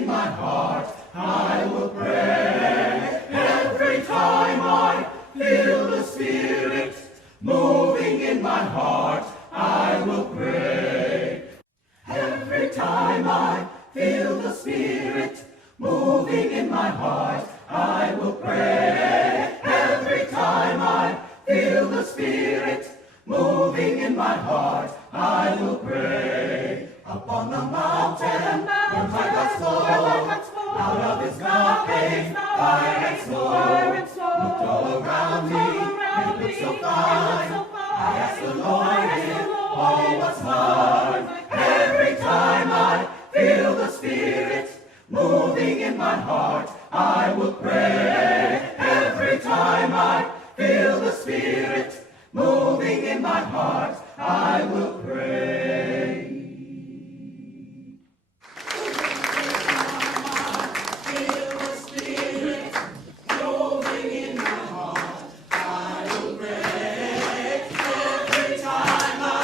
in my heart, I will pray. Every time I feel the Spirit moving in my heart, I will pray. Every time I feel the Spirit moving in my heart, I will pray. Every time I feel the Spirit moving in my heart, I will pray. Upon the mountain, where my God spoke, out of his mouth came fire and smoke. Looked all around me, it looked so fine. I asked the Lord if all was mine. Every time I feel the Spirit moving in my heart, I will pray. Every time I feel the Spirit moving in my heart, I will pray. Feel the Spirit moving in my heart, I will pray. Every time I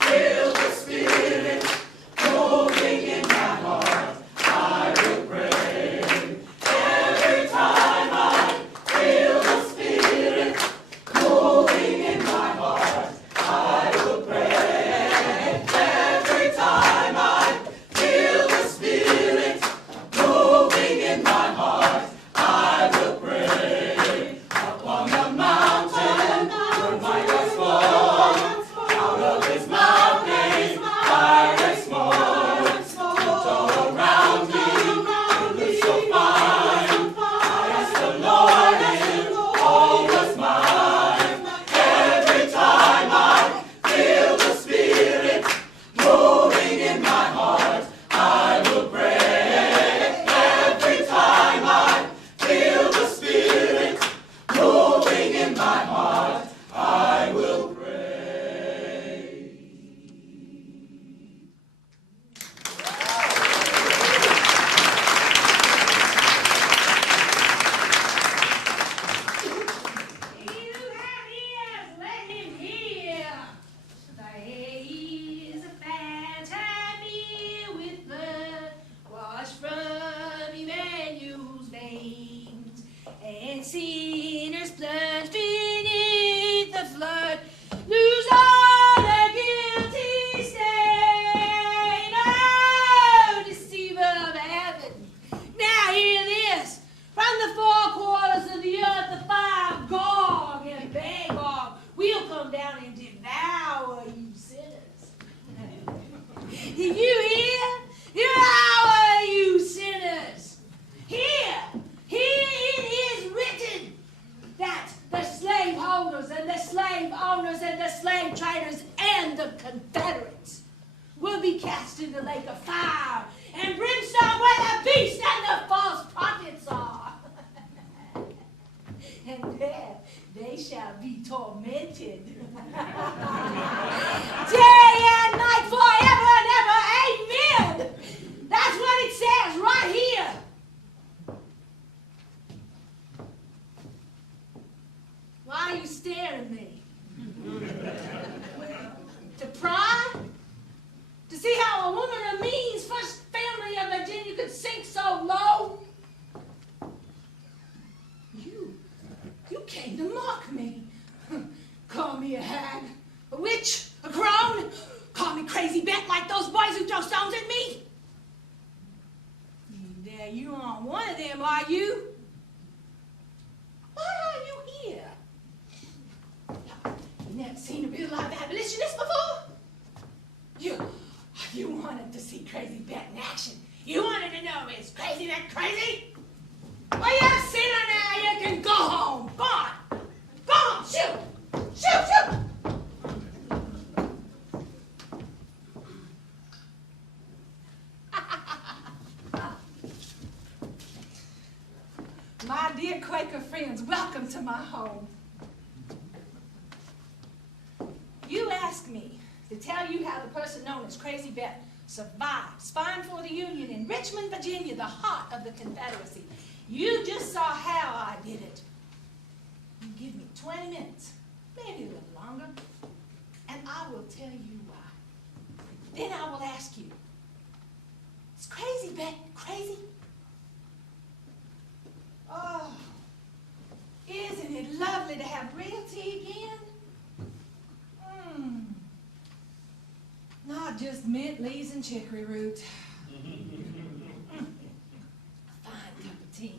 feel the Spirit moving in my heart, I will pray. Every time I feel the Spirit moving in my heart, I will pray. Every time I feel the Spirit moving in my heart, I will pray. Upon the mountain where my God spoke, out of his mouth came fire and smoke. Looked all around me, it looked so fine. I asked the Lord if all was mine. Every time I feel the Spirit moving in my heart, I will pray. Every time I feel the Spirit moving in my heart, I will pray. You have ears, let him hear. There is a phantom here with blood washed from Emmanuel's veins, and sinners plunged beneath the flood lose all their guilty stain. Oh, deceiver of heaven, now hear this. From the four quarters of the earth, the fire of Gog and Magog will come down and devour you sinners. Do you hear? Devour you sinners. Here it is written that the slaveholders and the slave owners and the slave traders and the Confederates will be cast in the lake of fire and brimstone where the beast and the false prophets are. And there they shall be tormented day and night forever and ever. Amen. That's what it says right here. Why are you staring at me? To pry? To see how a woman of means, first family of Virginia, could sink so low? You came to mock me. Call me a hag, a witch, a crone. Call me crazy Bet like those boys who throw stones at me. There, you aren't one of them, are you? Why are you here? You never seen a real live abolitionist before? You wanted to see Crazy Bet in action. You wanted to know, is Crazy Bet crazy? Well, you're a sinner now. You can go home. Go on. Go on. Shoot. Shoot, shoot. My dear Quaker friends, welcome to my home. You asked me to tell you how the person known as Crazy Bet survived, spying for the Union in Richmond, Virginia, the heart of the Confederacy. You just saw how I did it. You give me 20 minutes, maybe a little longer, and I will tell you why. Then I will ask you, is Crazy Bet crazy? it lovely to have real tea again? Not just mint leaves and chicory root. A fine cup of tea.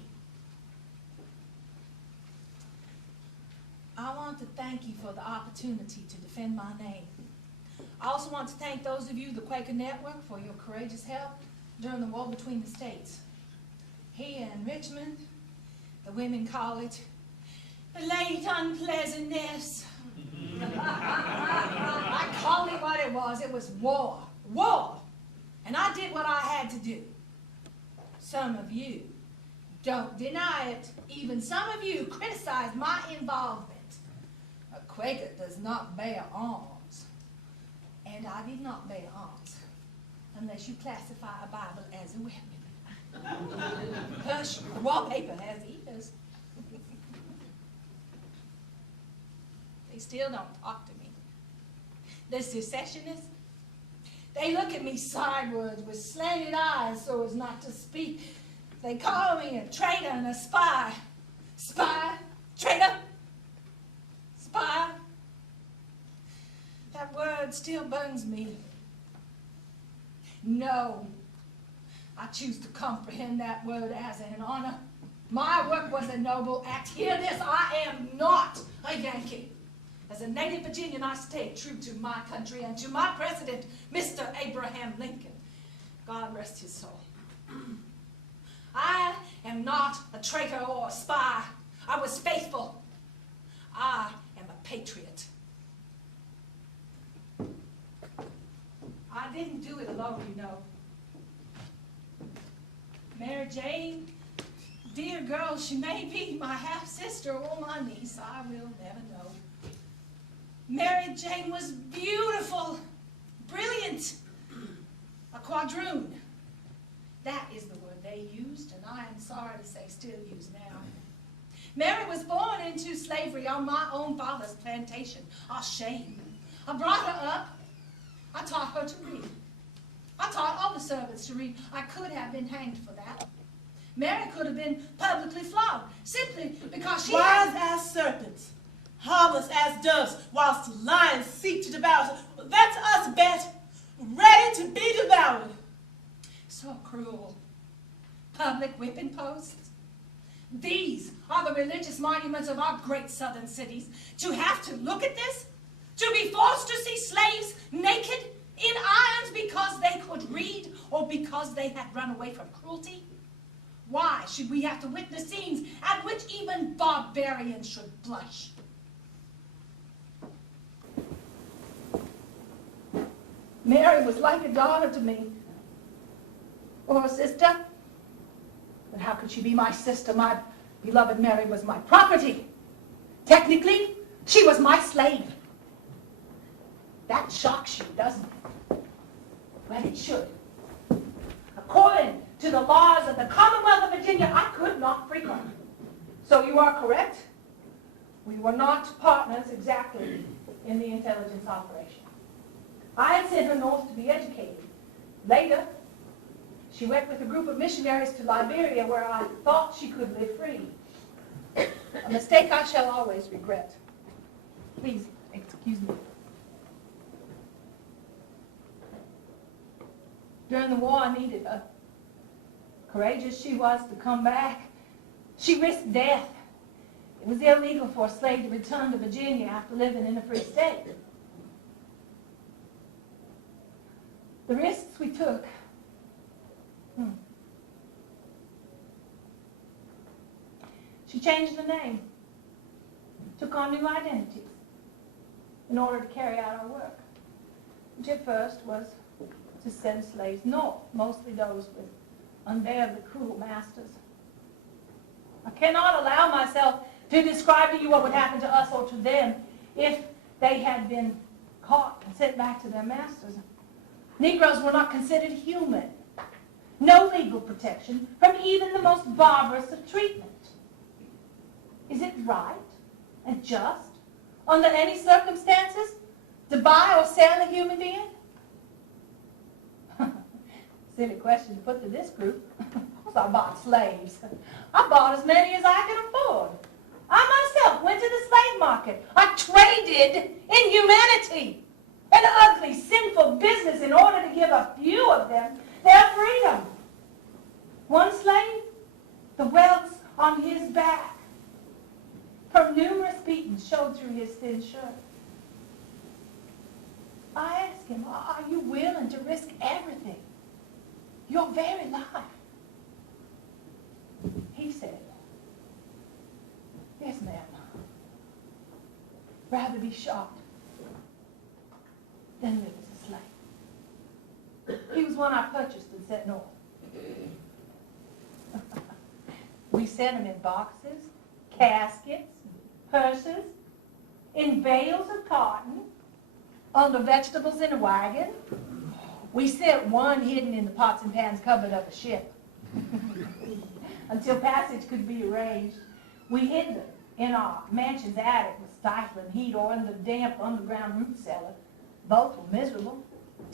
I want to thank you for the opportunity to defend my name. I also want to thank those of you, the Quaker Network, for your courageous help during the war between the states. Here in Richmond, the women call it the late unpleasantness. I call it what it was. It was war. War. And I did what I had to do. Some of you don't deny it. Even some of you criticize my involvement. A Quaker does not bear arms. And I did not bear arms, unless you classify a Bible as a weapon. Hush, the wallpaper has ears. They still don't talk to me. The secessionists, they look at me sideways with slanted eyes so as not to speak. They call me a traitor and a spy. Spy? Traitor? Spy? That word still burns me. No, I choose to comprehend that word as an honor. My work was a noble act. Hear this, I am not a Yankee. As a native Virginian, I stayed true to my country and to my president, Mr. Abraham Lincoln. God rest his soul. I am not a traitor or a spy. I was faithful. I am a patriot. I didn't do it alone, you know. Mary Jane, dear girl, she may be my half-sister or my niece. I will never know. Mary Jane was beautiful, brilliant, a quadroon. That is the word they used, and I am sorry to say still used now. Mary was born into slavery on my own father's plantation. Ah, shame. I brought her up. I taught her to read. I taught all the servants to read. I could have been hanged for that. Mary could have been publicly flogged, simply because she Wise as serpents, harmless as doves, whilst lions seek to devour us. That's us, Bet, ready to be devoured. So cruel. Public whipping posts. These are the religious monuments of our great southern cities. To have to look at this? To be forced to see slaves naked in irons because they could read or because they had run away from cruelty? Why should we have to witness scenes at which even barbarians should blush? Mary was like a daughter to me, or a sister. But how could she be my sister? My beloved Mary was my property. Technically, she was my slave. That shocks you, doesn't it? Well, it should. According to the laws of the Commonwealth of Virginia, I could not free her. So you are correct. We were not partners exactly in the intelligence operation. I had sent her north to be educated. Later, she went with a group of missionaries to Liberia where I thought she could live free. A mistake I shall always regret. Please, excuse me. During the war, I needed her. Courageous she was to come back. She risked death. It was illegal for a slave to return to Virginia after living in a free state. The risks we took. She changed her name, took on new identities in order to carry out our work, which at first was to send slaves north, mostly those with unbearably cruel masters. I cannot allow myself to describe to you what would happen to us or to them if they had been caught and sent back to their masters. Negroes were not considered human. No legal protection from even the most barbarous of treatment. Is it right and just, under any circumstances, to buy or sell a human being? Silly question to put to this group. Of course I bought slaves. I bought as many as I could afford. I myself went to the slave market. I traded in humanity, an ugly, sinful business in order to give a few of them their freedom. One slave, the welts on his back from numerous beatings showed through his thin shirt. I asked him, are you willing to risk everything, your very life? He said, yes, ma'am. Rather be shot than live as a slave. He was one I purchased and sent north. We sent him in boxes, caskets, purses, in bales of cotton, under vegetables in a wagon. We sent one hidden in the pots and pans cupboard of a ship. Until passage could be arranged, we hid them in our mansion's attic with stifling heat or in the damp underground root cellar. Both were miserable.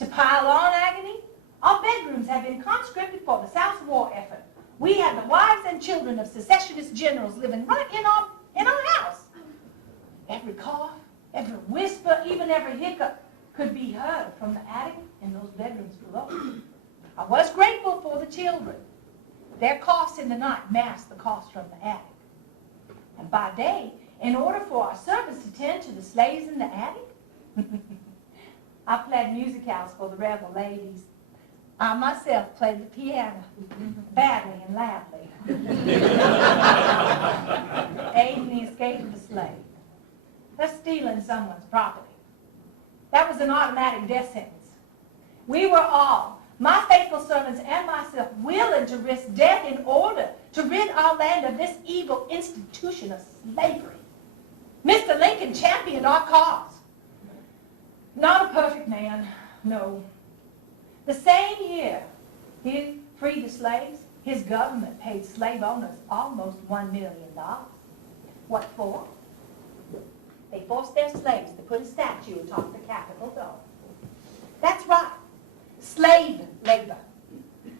To pile on agony, our bedrooms had been conscripted for the South War effort. We had the wives and children of secessionist generals living right in our house. Every cough, every whisper, even every hiccup could be heard from the attic in those bedrooms below. I was grateful for the children. Their coughs in the night masked the coughs from the attic. And by day, in order for our servants to tend to the slaves in the attic, I played musicals for the rebel ladies. I myself played the piano, badly and loudly, aiding the escape of the slave. That's stealing someone's property. That was an automatic death sentence. We were all, my faithful servants and myself, willing to risk death in order to rid our land of this evil institution of slavery. Mr. Lincoln championed our cause. Not a perfect man, no. The same year he freed the slaves, his government paid slave owners almost $1 million. What for? They forced their slaves to put a statue atop the Capitol dome. That's right, slave labor.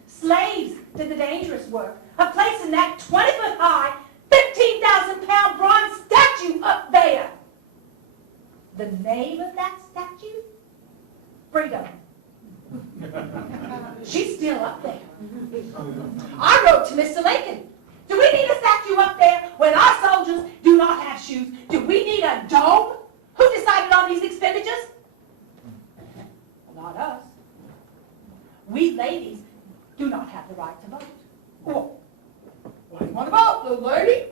Slaves did the dangerous work of placing that 20-foot high, 15,000-pound bronze statue up there. The name of that statue? Freedom. She's still up there. I wrote to Mr. Lincoln, do we need a statue up there when our soldiers do not have shoes? Do we need a dome? Who decided on these expenditures? Not us. We ladies do not have the right to vote. Oh, why do you want to vote, little lady?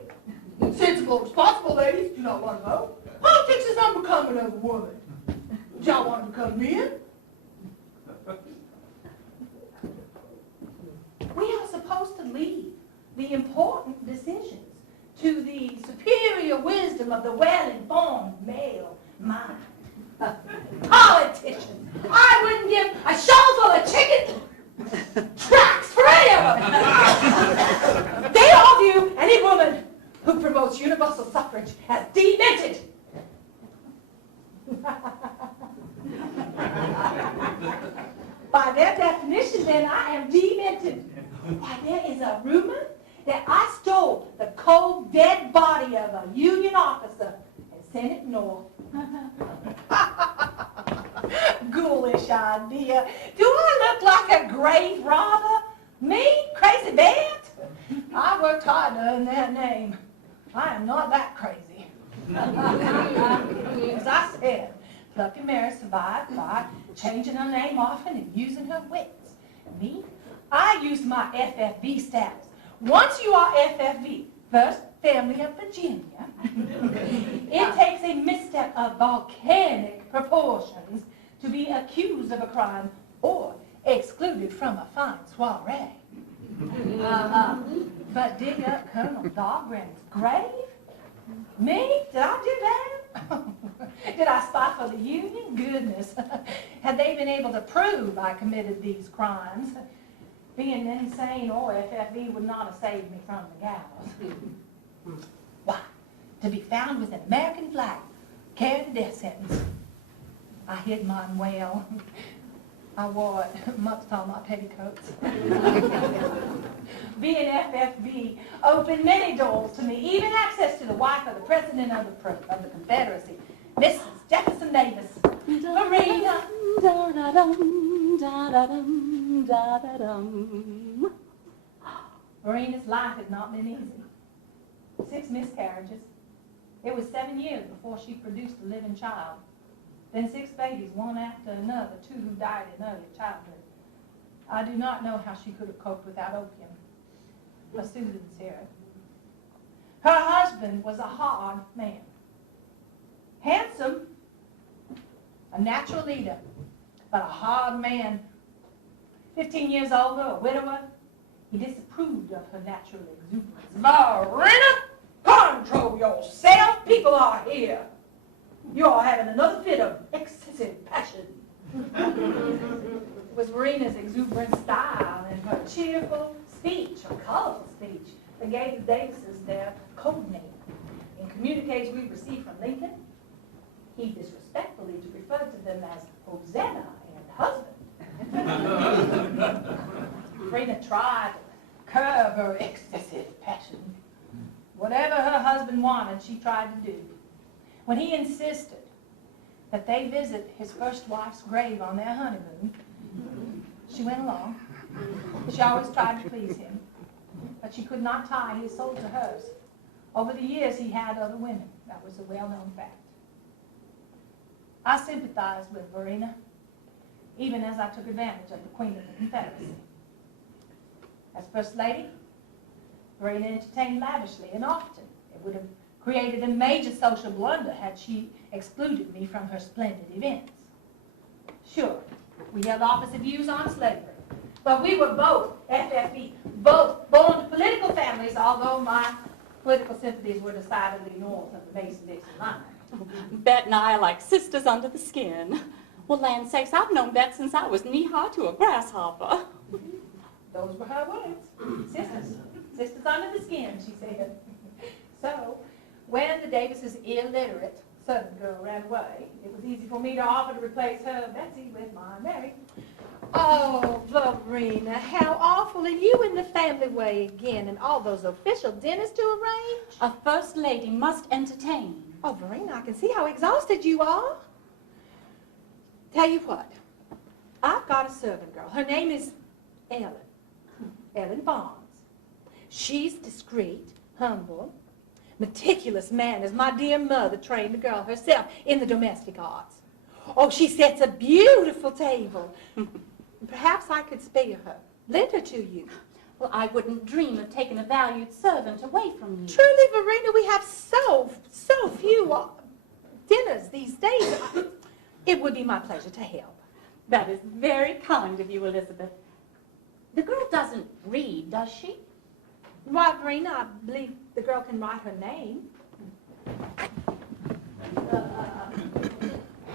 Sensible, responsible ladies do not want to vote. Politics is unbecoming of a woman. Do y'all want to become men? We are supposed to leave the important decisions to the superior wisdom of the well-informed male mind. Politicians! I wouldn't give a shovelful of chicken tracks for any of them! They all view any woman who promotes universal suffrage as demented. By their definition, then, I am demented. Why, there is a rumor that I stole the cold, dead body of a Union officer and sent it north. Ghoulish idea. Do I look like a grave robber? Me? Crazy bat? I worked hard to earn that name. I am not that crazy. As I said, Plucky Mary survived by changing her name often and using her wits. And me? I used my FFV status. Once you are FFV, First Family of Virginia, it takes a misstep of volcanic proportions to be accused of a crime or excluded from a fine soiree. But dig up Colonel Dahlgren's grave? Me? Did I do that? Did I spy for the Union? Goodness. Had they been able to prove I committed these crimes, being insane or FFV would not have saved me from the gallows. Why? To be found with an American flag, carried a death sentence. I hid mine well. I wore it amongst all my petticoats. Being FFB opened many doors to me, even access to the wife of the president of the Confederacy, Mrs. Jefferson Davis. Varina. Varina's life had not been easy. 6 miscarriages. It was 7 years before she produced a living child. Then 6 babies, one after another, 2 who died in early childhood. I do not know how she could have coped without opium. A soothing syrup. Her husband was a hard man. Handsome, a natural leader, but a hard man. 15 years older, a widower, he disapproved of her natural exuberance. Varina, control yourself. People are here. You're having another fit of excessive passion. It was Varina's exuberant style and her cheerful speech, her colorful speech, that gave the Davises their code name. In communiques we received from Lincoln, he disrespectfully referred to them as Hosanna and husband. Varina tried to curb her excessive passion. Whatever her husband wanted, she tried to do. When he insisted that they visit his first wife's grave on their honeymoon, she went along. She always tried to please him, but she could not tie his soul to hers. Over the years, he had other women. That was a well-known fact. I sympathized with Varina, even as I took advantage of the Queen of the Confederacy. As First Lady, Varina entertained lavishly and often. It would have created a major social blunder had she excluded me from her splendid events. Sure, we held opposite views on slavery, but we were both FFB, both born to political families, although my political sympathies were decidedly north of the Mason-Dixon line. Bet and I are like sisters under the skin. Well, land sakes, I've known Bet since I was knee-high to a grasshopper. Those were her words. Sisters. Sisters under the skin, she said. So, when the Davises' illiterate servant girl ran away, it was easy for me to offer to replace her, Betsy, with my Mary. Oh, Varina, how awful. And you in the family way again, and all those official dinners to arrange? A first lady must entertain. Oh, Varina, I can see how exhausted you are. Tell you what, I've got a servant girl. Her name is Ellen Barnes. She's discreet, humble, meticulous manners. My dear mother trained the girl herself in the domestic arts. Oh, she sets a beautiful table. Perhaps I could spare her, lend her to you. Well, I wouldn't dream of taking a valued servant away from you. Truly, Varina, we have so few dinners these days. It would be my pleasure to help. That is very kind of you, Elizabeth. The girl doesn't read, does she? Why, Varina, I believe the girl can write her name.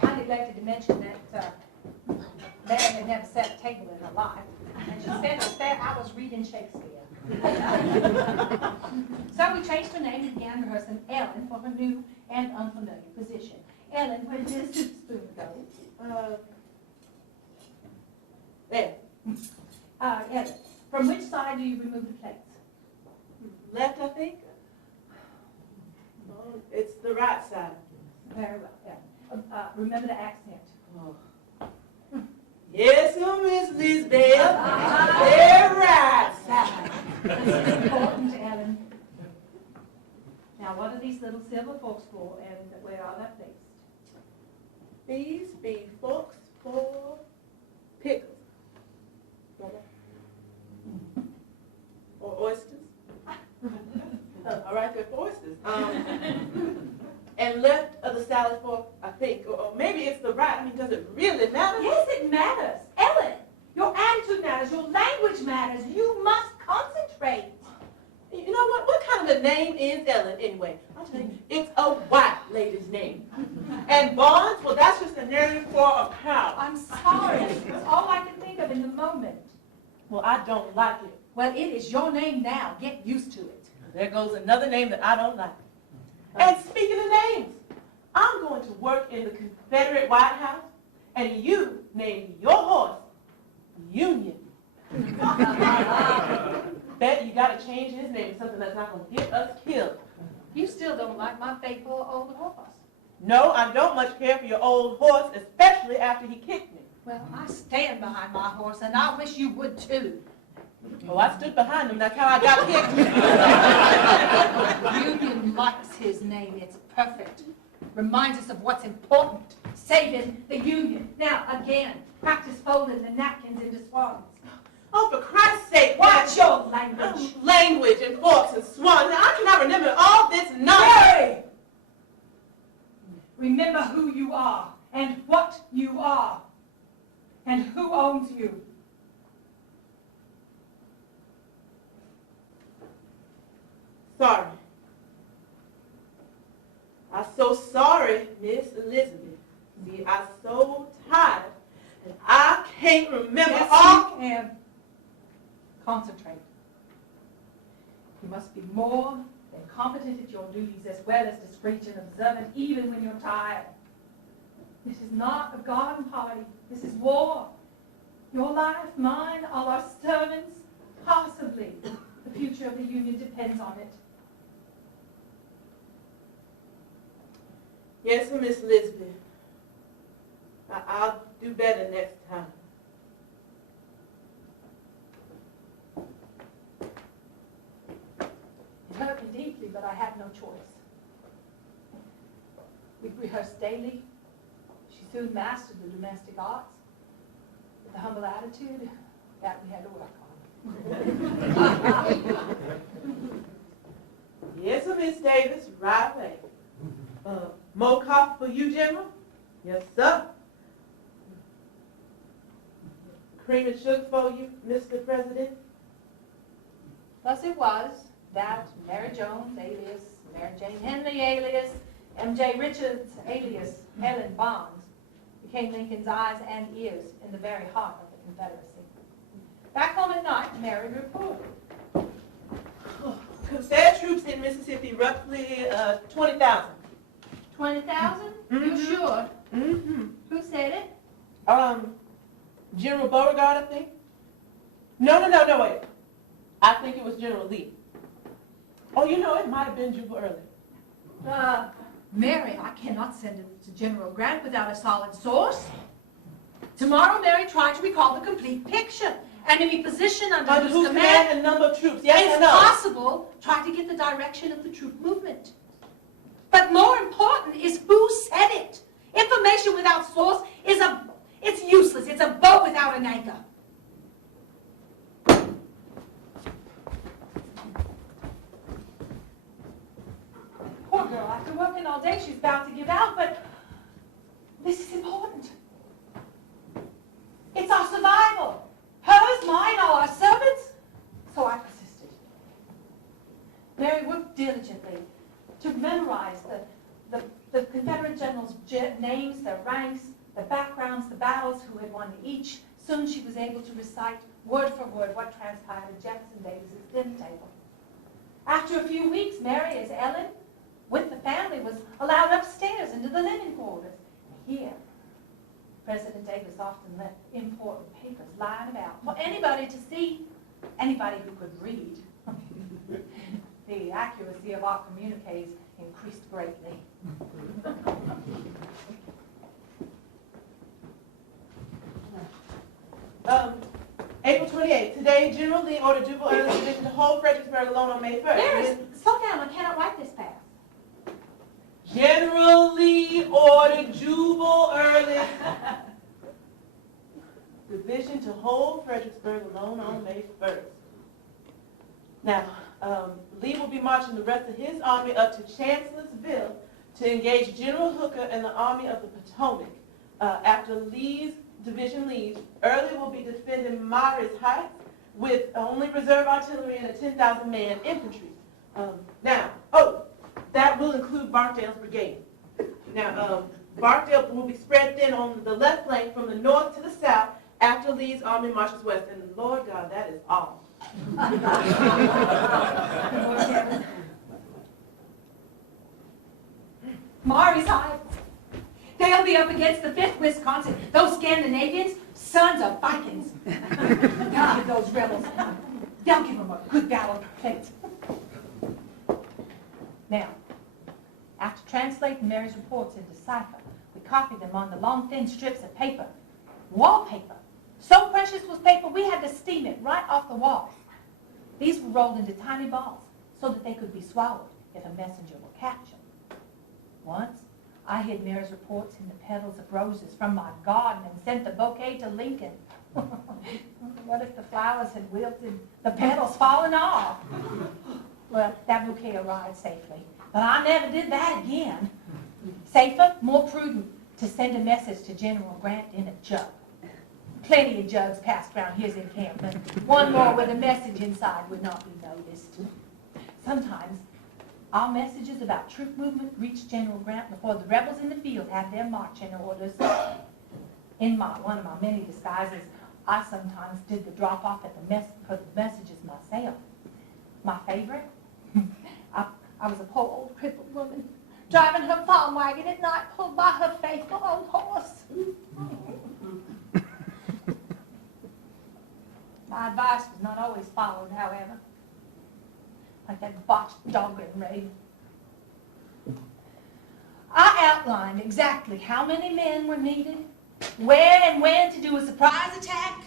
I neglected to mention that Mary had never set a table in her life, and she said that I was reading Shakespeare. So we changed her name and began rehearsing Ellen for her new and unfamiliar position. Ellen, where did this spoon go? There. Ellen, from which side do you remove the plates? Left, I think. Oh, it's the right side. Very well, Ellen. Remember the accent. Oh. Yes, Miss Lisbeth. They're right side. This is important, Ellen. Now, what are these little silver forks for, Ellen, where are they placed? These be forks for pickles. Or oysters. All right, they're for oysters. And left of the salad fork, I think. Or maybe it's the right. I mean, does it really matter? Yes, it matters. Ellen, your attitude matters. Your language matters. You must concentrate. You know what? What kind of a name is Ellen anyway? I'll tell you, it's a white lady's name. And Barnes, well, that's just a name for a cow. I'm sorry. It's all I can think of in the moment. Well, I don't like it. Well, it is your name now. Get used to it. There goes another name that I don't like. And speaking of names, I'm going to work in the Confederate White House, and you name your horse Union. Bet you gotta change his name to something that's not gonna get us killed. You still don't like my faithful old horse. No, I don't much care for your old horse, especially after he kicked me. Well, I stand behind my horse, and I wish you would too. Oh, I stood behind him. That's how I got kicked. Union likes his name. It's perfect. Reminds us of what's important. Saving the Union. Now, again, practice folding the napkins into swans. Oh, for Christ's sake, Watch your language. language and forks and swans. Now, I cannot remember all this nonsense. Hey! Remember who you are and what you are and who owns you. Sorry. I'm so sorry, Miss Elizabeth. See, I'm so tired, and I can't remember Yes, all. you can. Concentrate. You must be more than competent at your duties as well as discreet and observant even when you're tired. This is not a garden party. This is war. Your life, mine, all our servants, possibly. The future of the Union depends on it. Yes, Miss Elizabeth. I'll do better next time. It hurt me deeply, but I had no choice. We rehearsed daily. She soon mastered the domestic arts with the humble attitude that we had to work on. Yes, Miss Davis, right away. More coffee for you, General? Yes, sir. Cream and sugar for you, Mr. President? Thus it was that Mary Jones, alias Mary Jane Henley, alias M.J. Richards, alias Helen Bonds, became Lincoln's eyes and ears in the very heart of the Confederacy. Back home at night, Mary reported. Confederate troops in Mississippi, roughly 20,000. 20,000? You Mhm. sure? Mm-hmm. Who said it? General Beauregard, I think. No, wait. I think it was General Lee. Oh, you know, it might have been Jubal Early. Mary, I cannot send it to General Grant without a solid source. Tomorrow, Mary tried to recall the complete picture. Enemy position under Under whose whose command and number of troops? Yes If or no? possible, try to get the direction of the troop movement. But more important is who said it. Information without source it's useless. It's a boat without an anchor. Poor girl, after working all day, she's bound to give out, but this is important. It's our survival. Hers, mine, all our servants. So I persisted. Mary worked diligently to memorize the Confederate generals' names, their ranks, their backgrounds, the battles, who had won each. Soon she was able to recite word for word what transpired at Jefferson Davis's dinner table. After a few weeks, Mary, as Ellen, with the family, was allowed upstairs into the linen quarters. Here, President Davis often left important papers lying about for anybody to see, anybody who could read. The accuracy of our communiques increased greatly. April 28th. Today, General Lee ordered Jubal Early's division to hold Fredericksburg alone on May 1st. Mary, slow down. I cannot write this fast. General Lee ordered Jubal Early's division to hold Fredericksburg alone on May 1st. Now, Lee will be marching the rest of his army up to Chancellorsville to engage General Hooker and the Army of the Potomac. After Lee's division leaves, Early will be defending Marye's Heights with only reserve artillery and a 10,000-man infantry. That will include Barksdale's brigade. Now, Barksdale will be spread thin on the left flank from the north to the south after Lee's army marches west. And Lord God, that is all. Marye's Heights. They'll be up against the 5th Wisconsin. Those Scandinavians, Sons of Vikings. God, give those rebels. They'll give them a good battle perfect. Now, after translating Mary's reports into cipher, we copied them on the long, thin strips of paper. Wallpaper. So precious was paper, we had to steam it right off the walls. These were rolled into tiny balls so that they could be swallowed if a messenger were captured. Once, I hid Mary's reports in the petals of roses from my garden and sent the bouquet to Lincoln. What if the flowers had wilted, the petals fallen off? Well, that bouquet arrived safely, but I never did that again. Safer, more prudent, to send a message to General Grant in a jug. Plenty of jugs passed around his encampment. One more with a message inside would not be noticed. Sometimes, our messages about troop movement reached General Grant before the rebels in the field had their marching orders. In one of my many disguises, I sometimes did the drop-off at for the messages myself. My favorite? I was a poor old crippled woman, driving her farm wagon at night, pulled by her faithful old horse. My advice was not always followed, however. Like that botched Dahlgren raid. I outlined exactly how many men were needed, where and when to do a surprise attack.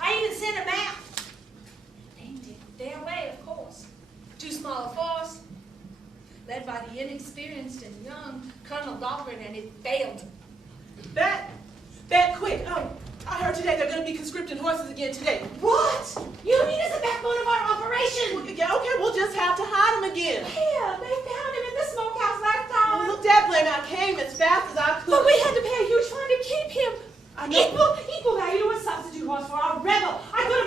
I even sent a map. They did it their way, of course. Too small a force, led by the inexperienced and young Colonel Dahlgren, and it failed. That quick. I heard today they're going to be conscripting horses again today. What? Union is the backbone of our operation. Well, yeah, okay, we'll just have to hide them again. Here, they found him in the smokehouse last time. Well, look, that blame, I came as fast as I could. But we had to pay a huge fine to keep him. I know. Equal value to a substitute horse for our rebel. I could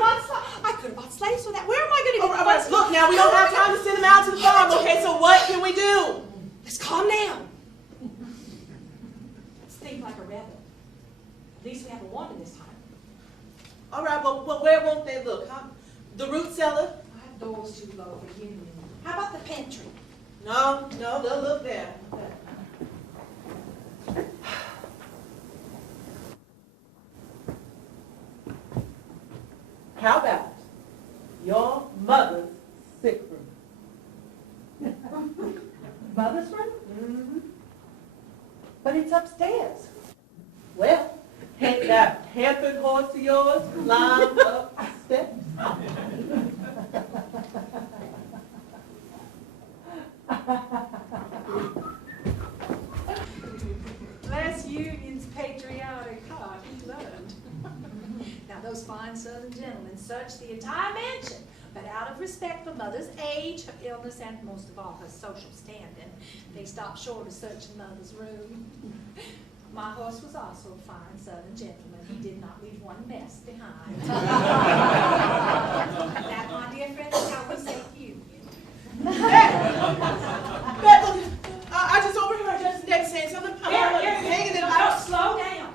have bought slaves for that. Where am I going to get All right, look, now, we don't have time to send them out to the farm, okay? So what can we do? Let's calm down. Let's think like a rebel. At least we have a woman this time. All right, but where won't they look, huh? The root cellar? My door's too low for Union. How about the pantry? No, they'll look there. How about your mother's sick room? Mother's room? Mm-hmm. But it's upstairs. Well, can't that pampered horse of yours climb up the steps? Bless Union's patriotic heart, he learned. Now those fine southern gentlemen searched the entire mansion, but out of respect for Mother's age, her illness, and most of all her social standing, they stopped short of searching Mother's room. My horse was also a fine southern gentleman. He did not leave one mess behind. That, my dear friend, is how we say Union. I just overheard Judge Davis saying something. Hanging it No, up. slow down.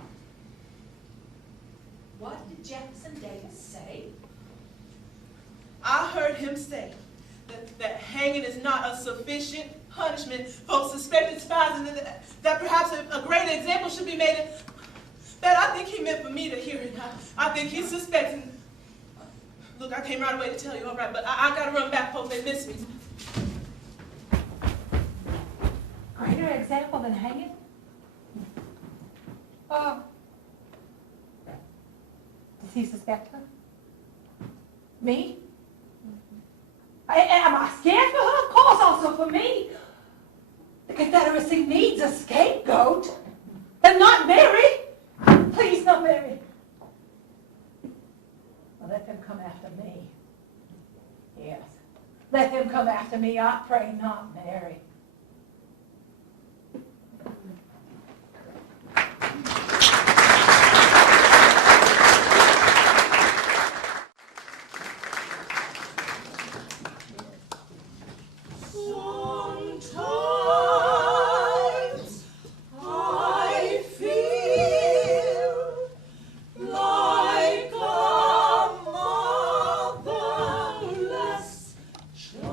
What did Jefferson Davis say? I heard him say that hanging is not a sufficient punishment for suspected spies, and that perhaps a greater example should be made. That I think he meant for me to hear it. I think he's suspecting. Look, I came right away to tell you, all right, but I got to run back, folks. They miss me. Greater example than hanging? Does he suspect her? Me? Am I scared for her? Of course, also for me. The Confederacy needs a scapegoat. And not Mary. Please, not Mary. Well, let them come after me. Yes. Let them come after me, I pray, not Mary. Sometimes I feel like a motherless child.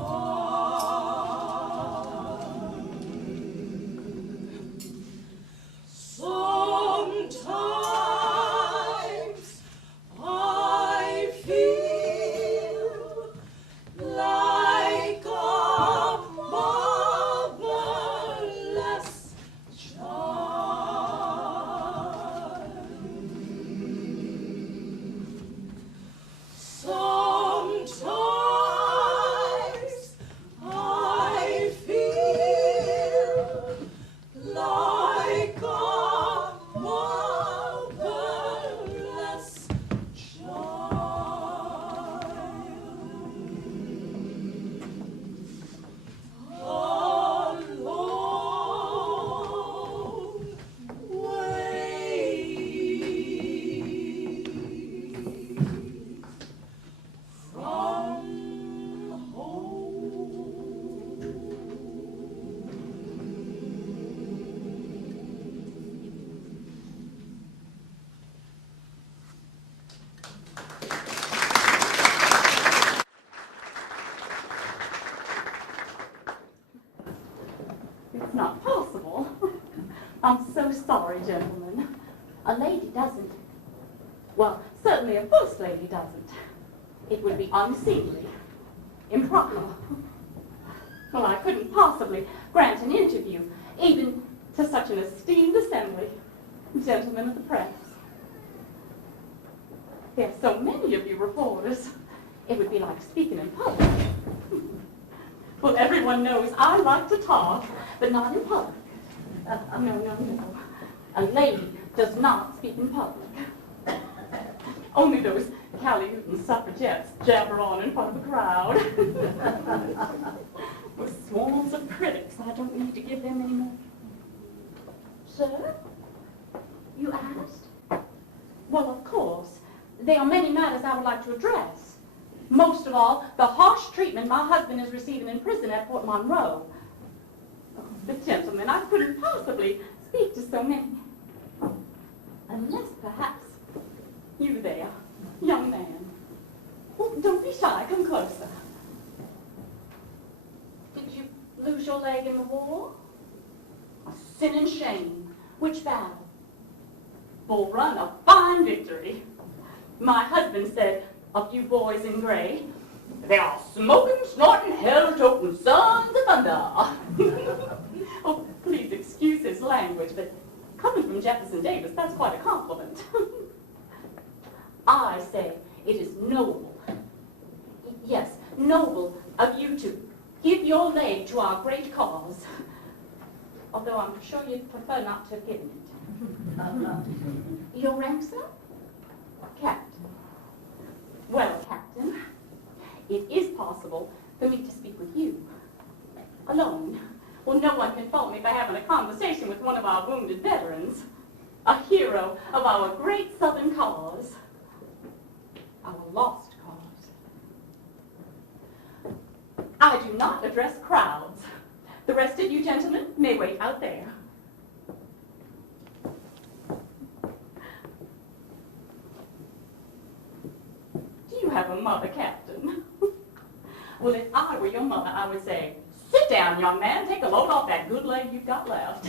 sorry, gentlemen. A lady doesn't. Well, certainly a first lady doesn't. It would be unseemly, improper. Well, I couldn't possibly grant an interview, even to such an esteemed assembly, gentlemen of the press. There are so many of you reporters. It would be like speaking in public. Well, everyone knows I like to talk, but not in public. No. A lady does not speak in public. Only those Cali-Newton suffragettes jabber on in front of a crowd. With swarms of critics, I don't need to give them any more. Sir? You asked? Well, of course. There are many matters I would like to address. Most of all, the harsh treatment my husband is receiving in prison at Fort Monroe. Oh, but gentlemen, I couldn't possibly speak to so many. Unless perhaps you there, young man. Well, don't be shy, come closer. Did you lose your leg in the war? A sin and shame. Which battle? Bull Run, a fine victory. My husband said, of you boys in gray, they are smoking, snorting, hell-toting sons of thunder. Oh, please excuse his language, but coming from Jefferson Davis, that's quite a compliment. I say it is noble, yes, noble of you to give your leg to our great cause, although I'm sure you'd prefer not to have given it. Your rank, sir? Captain. Well, Captain, it is possible for me to speak with you. Alone. Well, no one can fault me for having a conversation with one of our wounded veterans, a hero of our great Southern cause, our lost cause. I do not address crowds. The rest of you gentlemen may wait out there. You have a mother, Captain. Well, if I were your mother, I would say, sit down, young man, take a load off that good leg you've got left.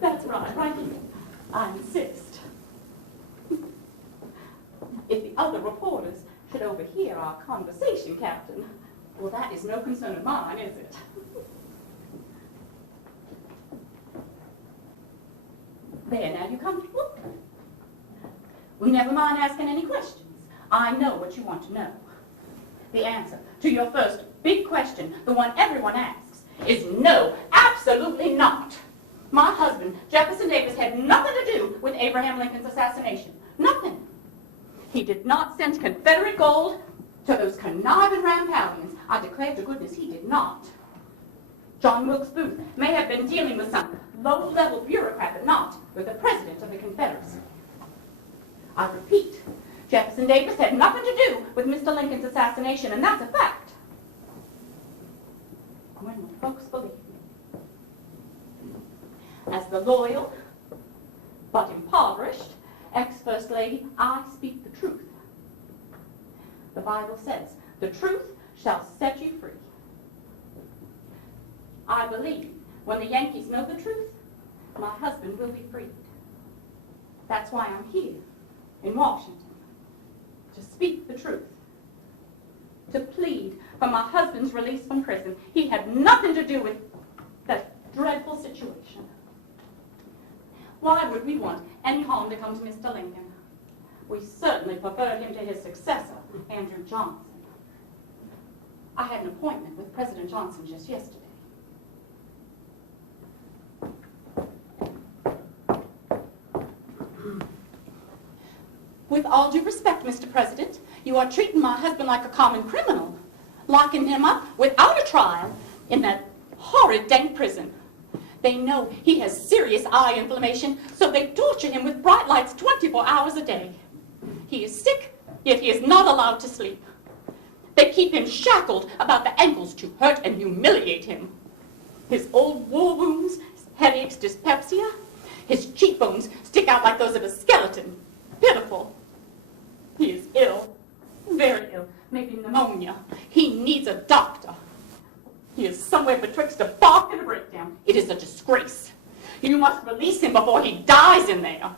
That's right here. I insist. If the other reporters should overhear our conversation, Captain, well, that is no concern of mine, is it? There, now, you comfortable? Well, never mind asking any questions. I know what you want to know. The answer to your first big question, the one everyone asks, is no, absolutely not. My husband, Jefferson Davis, had nothing to do with Abraham Lincoln's assassination. Nothing. He did not send Confederate gold to those conniving Rampallions. I declare to goodness he did not. John Wilkes Booth may have been dealing with some low-level bureaucrat, but not with the president of the Confederacy. I repeat, Jefferson Davis had nothing to do with Mr. Lincoln's assassination, and that's a fact. When will folks believe me? As the loyal, but impoverished, ex-First Lady, I speak the truth. The Bible says, the truth shall set you free. I believe when the Yankees know the truth, my husband will be freed. That's why I'm here in Washington, to speak the truth, to plead for my husband's release from prison. He had nothing to do with that dreadful situation. Why would we want any harm to come to Mr. Lincoln? We certainly preferred him to his successor, Andrew Johnson. I had an appointment with President Johnson just yesterday. With all due respect, Mr. President, you are treating my husband like a common criminal, locking him up without a trial in that horrid dank prison. They know he has serious eye inflammation, so they torture him with bright lights 24 hours a day. He is sick, yet he is not allowed to sleep. They keep him shackled about the ankles to hurt and humiliate him. His old war wounds, his headaches, dyspepsia, his cheekbones stick out like those of a skeleton. Pitiful. He is ill, very ill, maybe pneumonia. He needs a doctor. He is somewhere betwixt a balk and a breakdown. It is a disgrace. You must release him before he dies in there.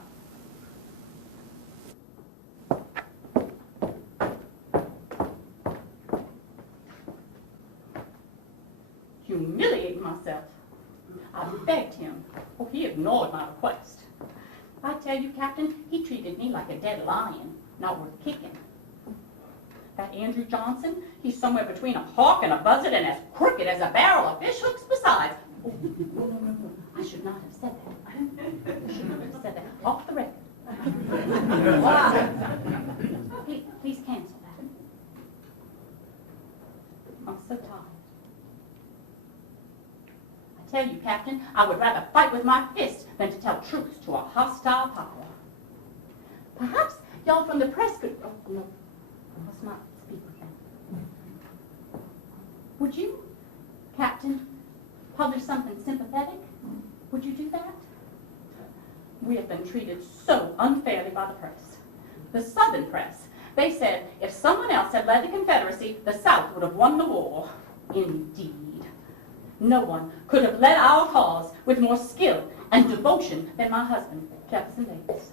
Humiliate myself. I begged him. Oh, he ignored my request. I tell you, Captain, he treated me like a dead lion, not worth kicking. That Andrew Johnson, he's somewhere between a hawk and a buzzard and as crooked as a barrel of fish hooks besides. Oh, no. I should not have said that. I should not have said that. Off the record. Please cancel that. I'm so tired. I tell you, Captain, I would rather fight with my fist than to tell truth to a hostile power. Perhaps y'all from the press could... Oh, no. I must not speak with them. Would you, Captain, publish something sympathetic? Would you do that? We have been treated so unfairly by the press. The Southern press, they said if someone else had led the Confederacy, the South would have won the war. Indeed. No one could have led our cause with more skill and devotion than my husband, Jefferson Davis.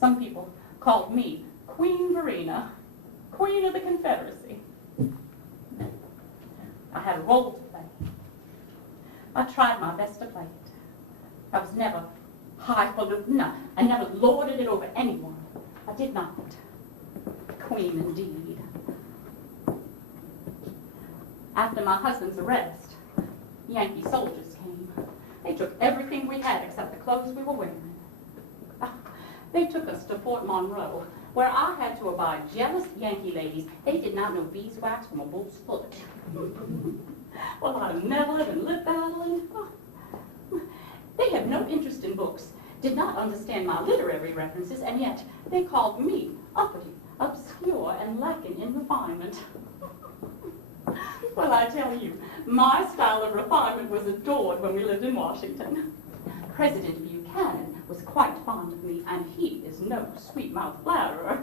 Some people called me Queen Varina, Queen of the Confederacy. I had a role to play. I tried my best to play it. I was never highfalutin. I never lorded it over anyone. I did not. Queen indeed. After my husband's arrest, Yankee soldiers came. They took everything we had except the clothes we were wearing. They took us to Fort Monroe, where I had to abide jealous Yankee ladies. They did not know beeswax from a bull's foot. Well, I never even lived battling. They had no interest in books, did not understand my literary references, and yet they called me uppity, obscure, and lacking in refinement. Well, I tell you, my style of refinement was adored when we lived in Washington. President Buchanan was quite fond of me, and he is no sweet-mouthed flatterer.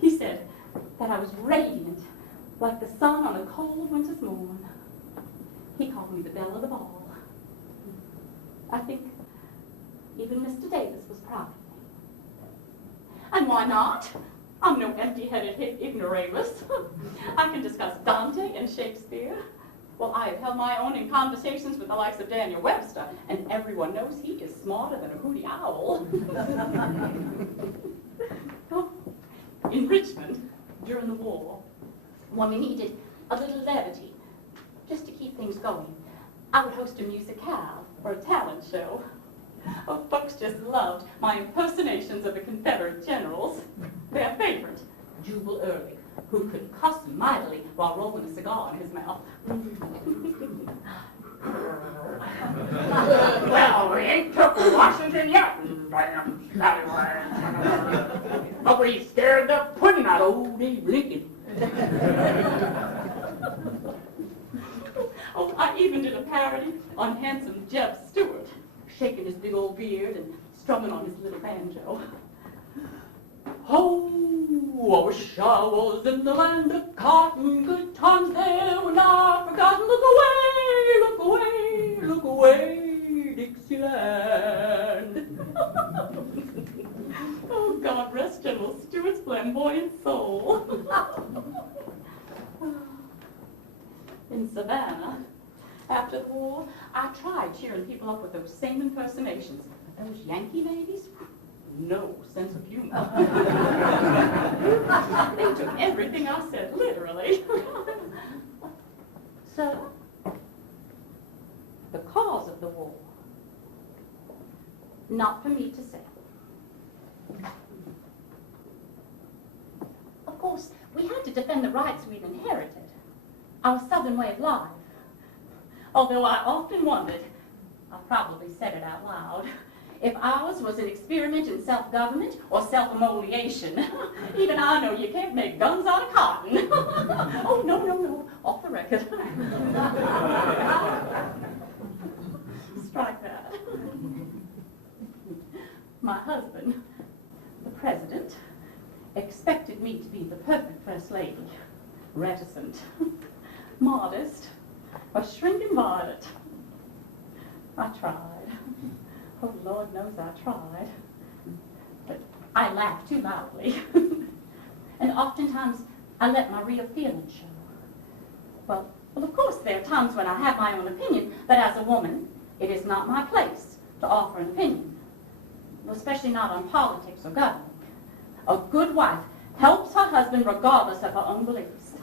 He said that I was radiant, like the sun on a cold winter's morn. He called me the belle of the ball. I think even Mr. Davis was proud of me. And why not? I'm no empty-headed ignoramus. I can discuss Dante and Shakespeare. Well, I have held my own in conversations with the likes of Daniel Webster, and everyone knows he is smarter than a hooty owl. In Richmond, during the war, when we needed a little levity, just to keep things going, I would host a musicale or a talent show. Oh, folks just loved my impersonations of the Confederate generals. Their favorite, Jubal Early, who could cuss mightily while rolling a cigar in his mouth. Well, we ain't took Washington yet, damn scallywags. But we scared the pudding out of old Abe Lincoln. Oh, I even did a parody on handsome Jeb Stuart, shaking his big old beard and strumming on his little banjo. Oh, I wish I was in the land of cotton, good times there were not forgotten. Look away, look away, look away, Dixieland. Oh, God rest General Stuart's flamboyant soul. In Savannah, after the war, I tried cheering people up with those same impersonations. But those Yankee ladies, no sense of humor. They took everything I said literally. So, the cause of the war, not for me to say. Of course, we had to defend the rights we'd inherited, our Southern way of life. Although I often wondered, I probably said it out loud, if ours was an experiment in self-government or self-immolation. Even I know you can't make guns out of cotton. Oh, no, off the record. Strike that. My husband, the president, expected me to be the perfect first lady. Reticent, modest, a shrinking violet. I tried. Oh, Lord knows I tried. But I laughed too loudly. And oftentimes I let my real feelings show. Well, of course, there are times when I have my own opinion, but as a woman, it is not my place to offer an opinion, especially not on politics or government. A good wife helps her husband regardless of her own beliefs.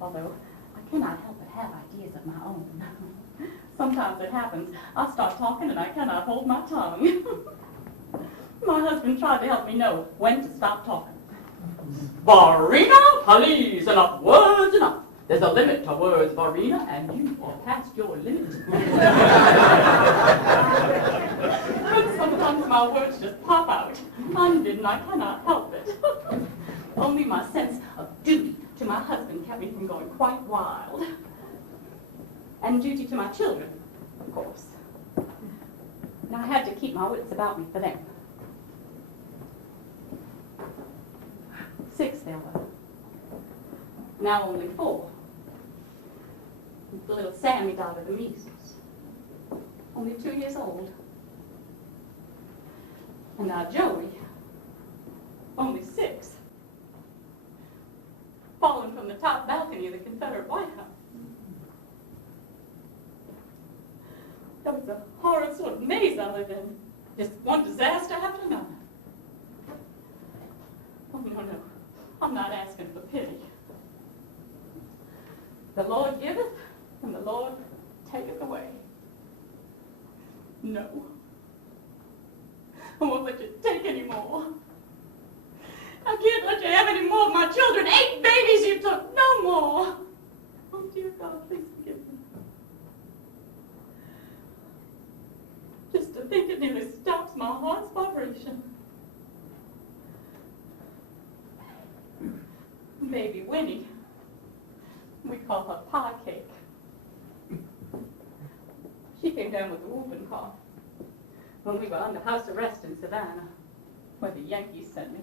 Although I cannot help but have ideas of my own. Sometimes it happens, I start talking and I cannot hold my tongue. My husband tried to help me know when to stop talking. Varina, please, enough words, enough. There's a limit to words, Varina, and you are past your limit. But sometimes my words just pop out. Unbidden, I cannot help it. Only my sense of duty to my husband kept me from going quite wild. And duty to my children, of course. And I had to keep my wits about me for them. 6 there were. Now only 4. The little Sammy died of the measles. Only 2 years old. And now Joey, only 6. Fallen from the top balcony of the Confederate White House. That was a horrid sort of maze I lived in. Just one disaster after another. Oh, no. I'm not asking for pity. The Lord giveth, and the Lord taketh away. No. I won't let you take any more. I can't let you have any more of my children. 8 babies you took, no more. Oh, dear God, please forgive me. Just to think it nearly stops my heart's vibration. Baby Winnie, we call her Pie Cake. She came down with the whooping cough when we were under house arrest in Savannah, where the Yankees sent me.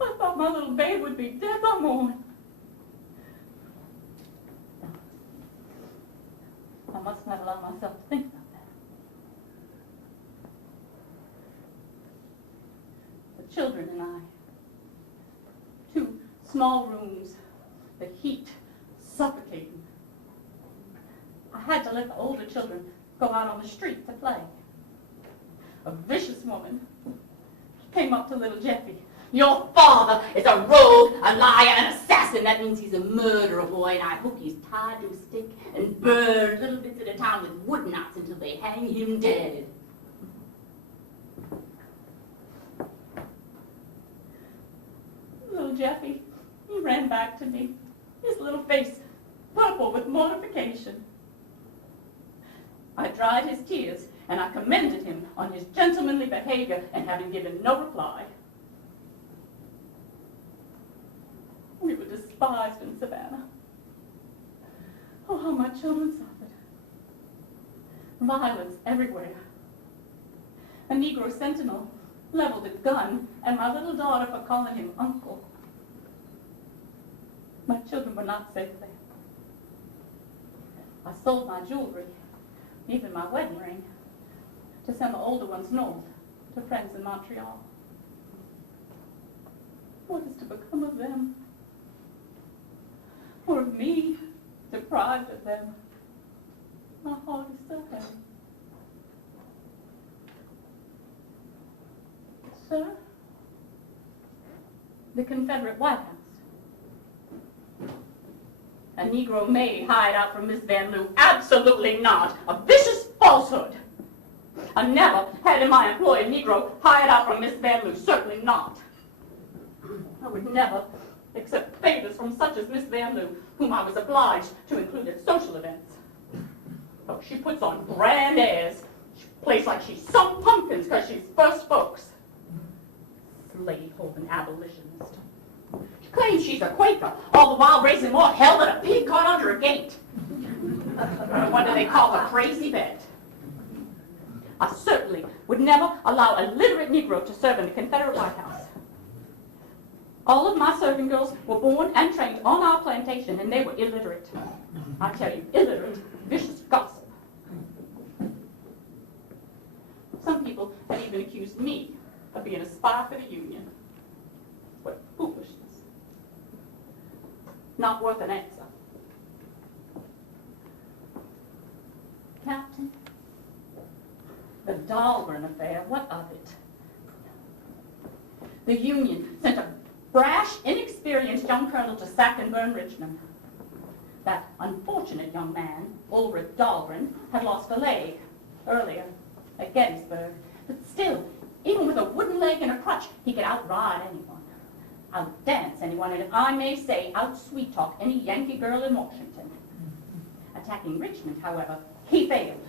I thought my little babe would be dead by morning. I must not allow myself to think about that. The children and I. 2 small rooms, the heat suffocating. I had to let the older children go out on the street to play. A vicious woman came up to little Jeffy. Your father is a rogue, a liar, an assassin. That means he's a murderer, boy, and I hope he's tied to a stick and burned little bits at a time with wood knots until they hang him dead. Little Jeffy, he ran back to me, his little face purple with mortification. I dried his tears, and I commended him on his gentlemanly behavior and having given no reply. We were despised in Savannah. Oh, how my children suffered. Violence everywhere. A Negro sentinel leveled a gun at my little daughter for calling him uncle. My children were not safe there. I sold my jewelry, even my wedding ring, to send the older ones north to friends in Montreal. What is to become of them? Or of me, deprived of them? My heart is so heavy. Sir? The Confederate White House. A Negro may hide out from Miss VanLew. Absolutely not. A vicious falsehood. I never had in my employ a Negro hired out from Miss VanLew. Certainly not. I would never accept favors from such as Miss VanLew, whom I was obliged to include at social events. Oh, she puts on grand airs. She plays like she's some pumpkins because she's first folks. Slave-holding abolitionist. She claims she's a Quaker, all the while raising more hell than a pig caught under a gate. What do they call a crazy bet? I certainly would never allow a literate Negro to serve in the Confederate White House. All of my serving girls were born and trained on our plantation, and they were illiterate. I tell you, illiterate, vicious gossip. Some people had even accused me of being a spy for the Union. What foolishness. Not worth an answer. Captain, the Dahlgren affair, what of it? The Union sent a brash, inexperienced young colonel to sack and burn Richmond. That unfortunate young man, Ulrich Dahlgren, had lost a leg earlier at Gettysburg. But still, even with a wooden leg and a crutch, he could outride anyone, outdance anyone, and if I may say, out-sweet-talk any Yankee girl in Washington. Attacking Richmond, however, he failed.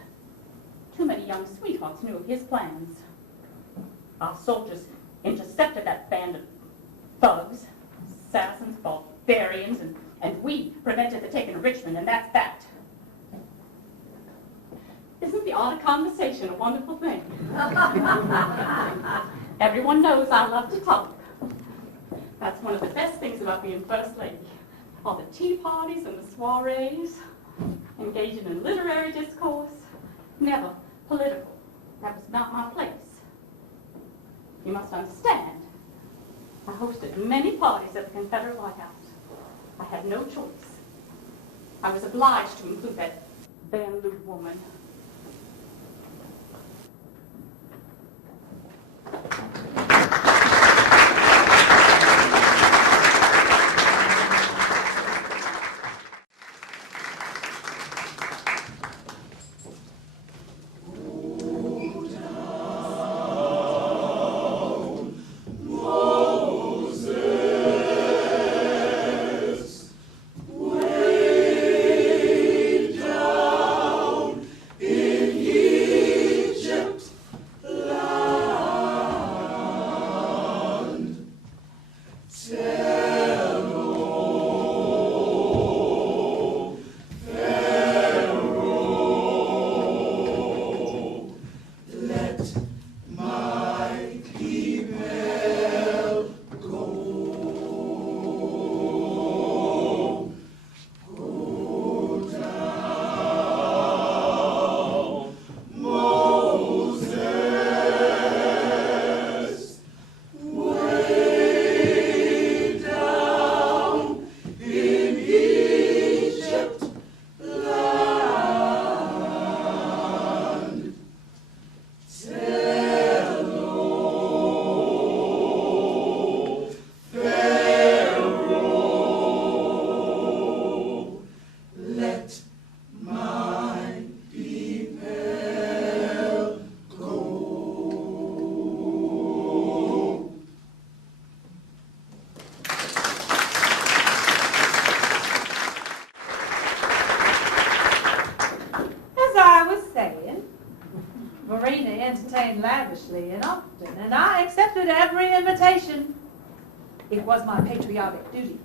Too many young sweethearts knew of his plans. Our soldiers intercepted that band of thugs, assassins, barbarians, and we prevented the taking of Richmond, and that's that. Isn't the art of conversation a wonderful thing? Everyone knows I love to talk. That's one of the best things about being First Lady. All the tea parties and the soirees, engaging in literary discourse, never political. That was not my place. You must understand, I hosted many parties at the Confederate White House. I had no choice. I was obliged to include that VanLew woman. Varina entertained lavishly and often, and I accepted every invitation. It was my patriotic duty.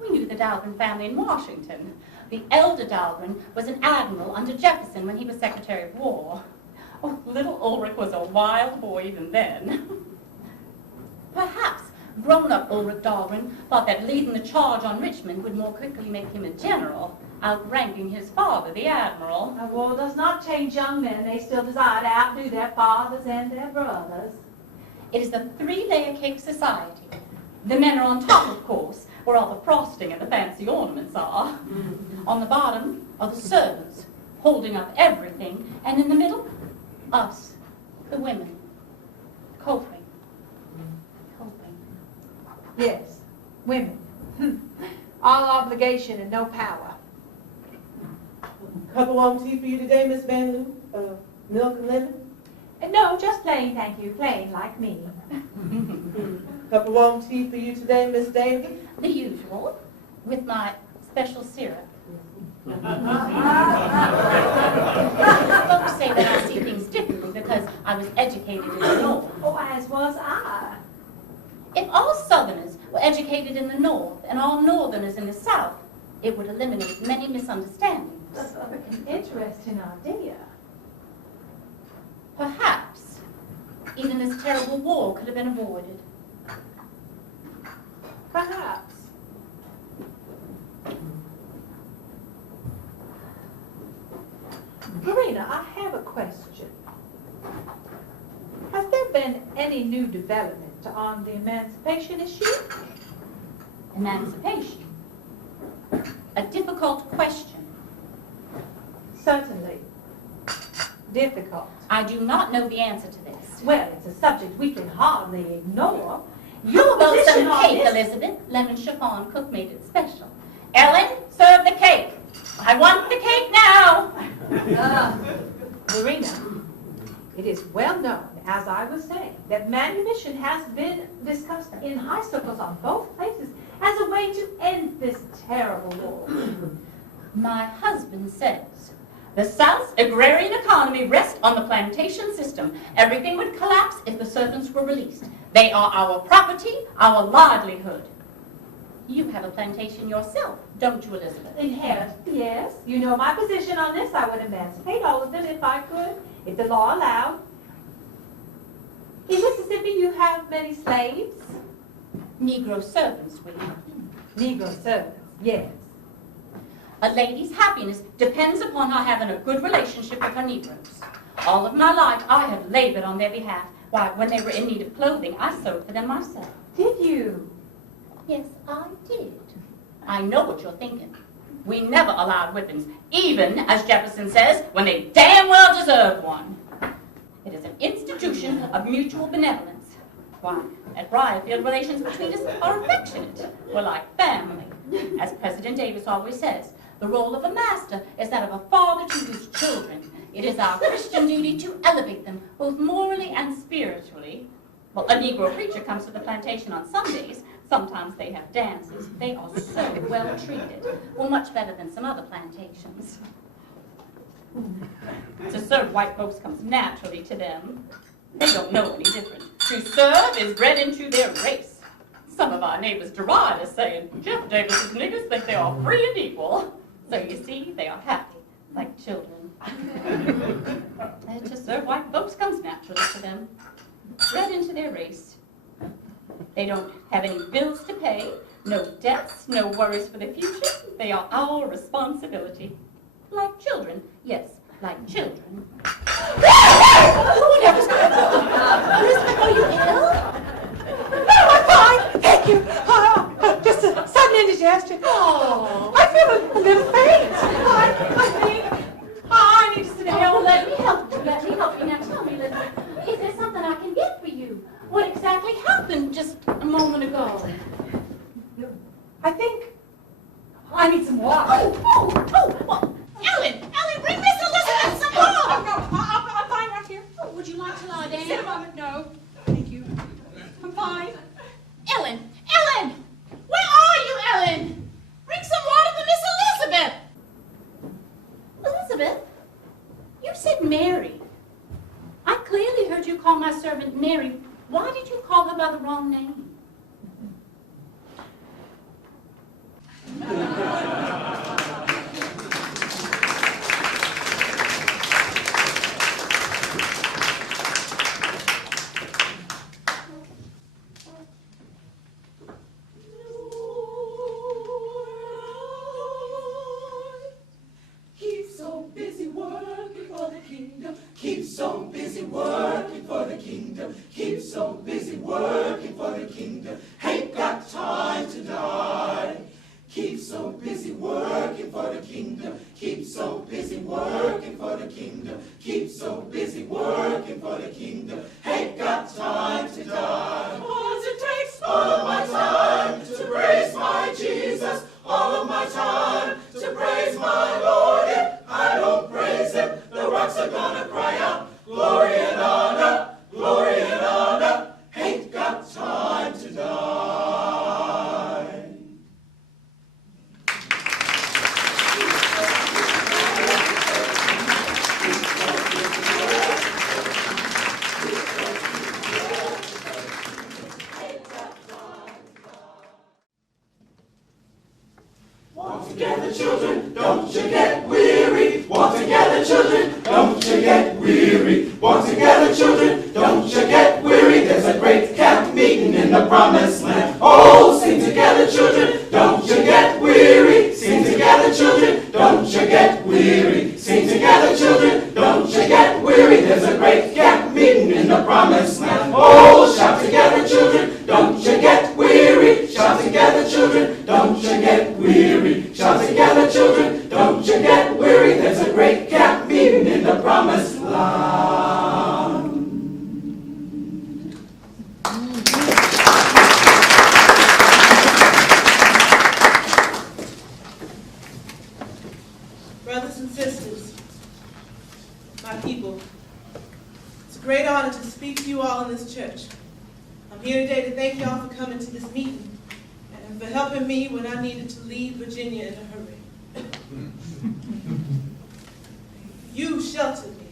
We knew the Dahlgren family in Washington. The elder Dahlgren was an admiral under Jefferson when he was Secretary of War. Oh, little Ulrich was a wild boy even then. Perhaps grown-up Ulrich Dahlgren thought that leading the charge on Richmond would more quickly make him a general, outranking his father, the admiral. A war does not change young men. They still desire to outdo their fathers and their brothers. It is the three-layer cake society. The men are on top, of course, where all the frosting and the fancy ornaments are. On the bottom are the servants, holding up everything, and in the middle, us, the women, coping. Yes, women. All obligation and no power. Cup of warm tea for you today, Miss VanLew? Milk and lemon? No, just plain, thank you. Plain, like me. Cup of warm tea for you today, Miss Davis? The usual, with my special syrup. Folks say that I see things differently because I was educated in the North. Oh, as was I. If all Southerners were educated in the North and all Northerners in the South, it would eliminate many misunderstandings. Interesting idea. Perhaps even this terrible war could have been avoided. Perhaps. Varina, I have a question. Has there been any new development on the emancipation issue? Emancipation? A difficult question. Certainly. Difficult. I do not know the answer to this. Well, it's a subject we can hardly ignore. How Your about position some on cake, this- Elizabeth? Lemon chiffon cook made it special. Ellen, serve the cake. I want the cake now. Varina, it is well known, as I was saying, that manumission has been discussed in high circles on both places as a way to end this terrible war. My husband says the South's agrarian economy rests on the plantation system. Everything would collapse if the servants were released. They are our property, our livelihood. You have a plantation yourself, don't you, Elizabeth? Inherit, yes. You know my position on this. I would emancipate all of them if I could, if the law allowed. In Mississippi, you have many slaves. Negro servants, we have. Negro servants, yes. A lady's happiness depends upon her having a good relationship with her Negroes. All of my life, I have labored on their behalf. Why, when they were in need of clothing, I sewed for them myself. Did you? Yes, I did. I know what you're thinking. We never allowed whippings, even, as Jefferson says, when they damn well deserved one. It is an institution of mutual benevolence. Why, at Briarfield, relations between us are affectionate. We're like family. As President Davis always says, the role of a master is that of a father to his children. It is our Christian duty to elevate them, both morally and spiritually. Well, a Negro preacher comes to the plantation on Sundays. Sometimes they have dances. They are so well treated. Well, much better than some other plantations. To serve white folks comes naturally to them. They don't know any different. To serve is bred into their race. Some of our neighbors deride us, saying, Jeff Davis's niggers think they are free and equal. So you see, they are happy, like children. And to serve white folks comes naturally to them. Bred into their race. They don't have any bills to pay, no debts, no worries for the future. They are our responsibility. Like children, yes, like children. Whatever's going on? Elizabeth, are you ill? No, I'm fine. Thank you. Just a sudden indigestion. Oh. I feel a little faint. I need to sit down. Oh, let me help you. Let me help you. Now tell me, Elizabeth, is there something I can get for you? What exactly happened just a moment ago? I think I need some water. Well, Ellen, bring Miss Elizabeth some water. No, I'm fine right here. Oh, would you like to lie down? Sit a moment. No, thank you. I'm fine. Ellen, where are you, Ellen? Bring some water for Miss Elizabeth. Elizabeth, you said Mary. I clearly heard you call my servant Mary. Why did you call her by the wrong name? Keep so busy working for the kingdom. Keep so busy working for the kingdom. Keep so busy working for the kingdom. Ain't got time to die. Keep so busy working for the kingdom. Keep so busy working for the kingdom. Keep so busy working for the kingdom. Ain't got time to die. All it takes all of my time to praise my Jesus. All of my time to praise my Lord. If I don't praise him, the rocks are gonna cry out. Glory and honor, glory and honor. Ain't got time to die. my people, it's a great honor to speak to you all in this church. I'm here today to thank you all for coming to this meeting and for helping me when I needed to leave Virginia in a hurry. You sheltered me.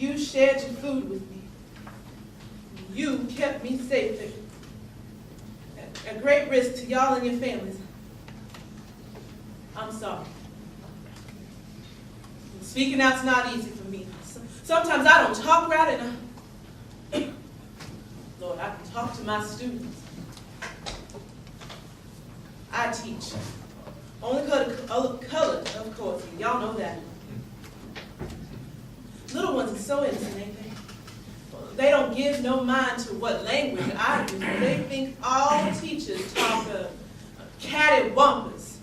You shared your food with me. You kept me safe at great risk to y'all and your families. I'm sorry. Speaking out's not easy for me. Sometimes I don't talk right, and Lord, I can talk to my students. I teach. Only colored, of course, and y'all know that. Little ones are so innocent, ain't they? They don't give no mind to what language I use. They think all teachers talk cattywampus.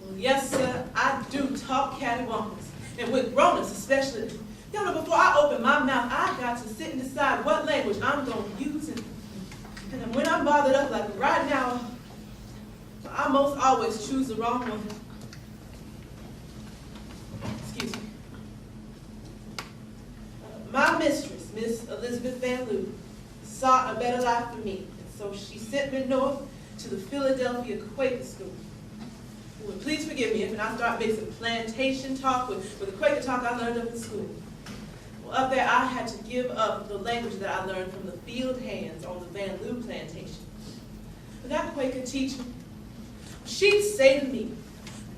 Well, yes, sir, I do talk cattywampus. And with grown-ups especially. Y'all know, before I open my mouth, I got to sit and decide what language I'm going to use. And when I'm bothered up like right now, I most always choose the wrong one. Excuse me. My mistress, Miss Elizabeth VanLew, sought a better life for me, and so she sent me north to the Philadelphia Quaker School. Well, please forgive me if I start mixing plantation talk with the Quaker talk I learned up in school. Well, up there I had to give up the language that I learned from the field hands on the VanLew plantation. But that Quaker teacher, she'd say to me,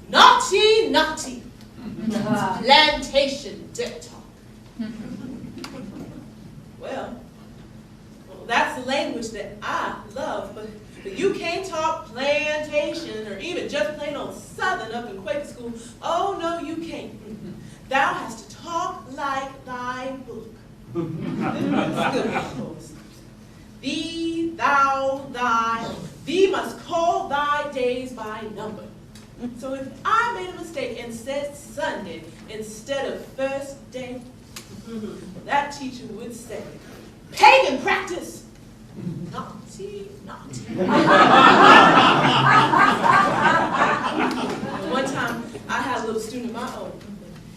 naughty, naughty, plantation dirt talk. Well, that's the language that I love, but you can't talk plantation or even just plain old Southern up in Quaker school. Oh, no, you can't. Thou hast to talk like thy book. That's good, of course. Thee, thou, thy, thee must call thy days by number. So if I made a mistake and said Sunday instead of first day, that teacher would say, pagan practice. Naughty, naughty. One time, I had a little student of my own,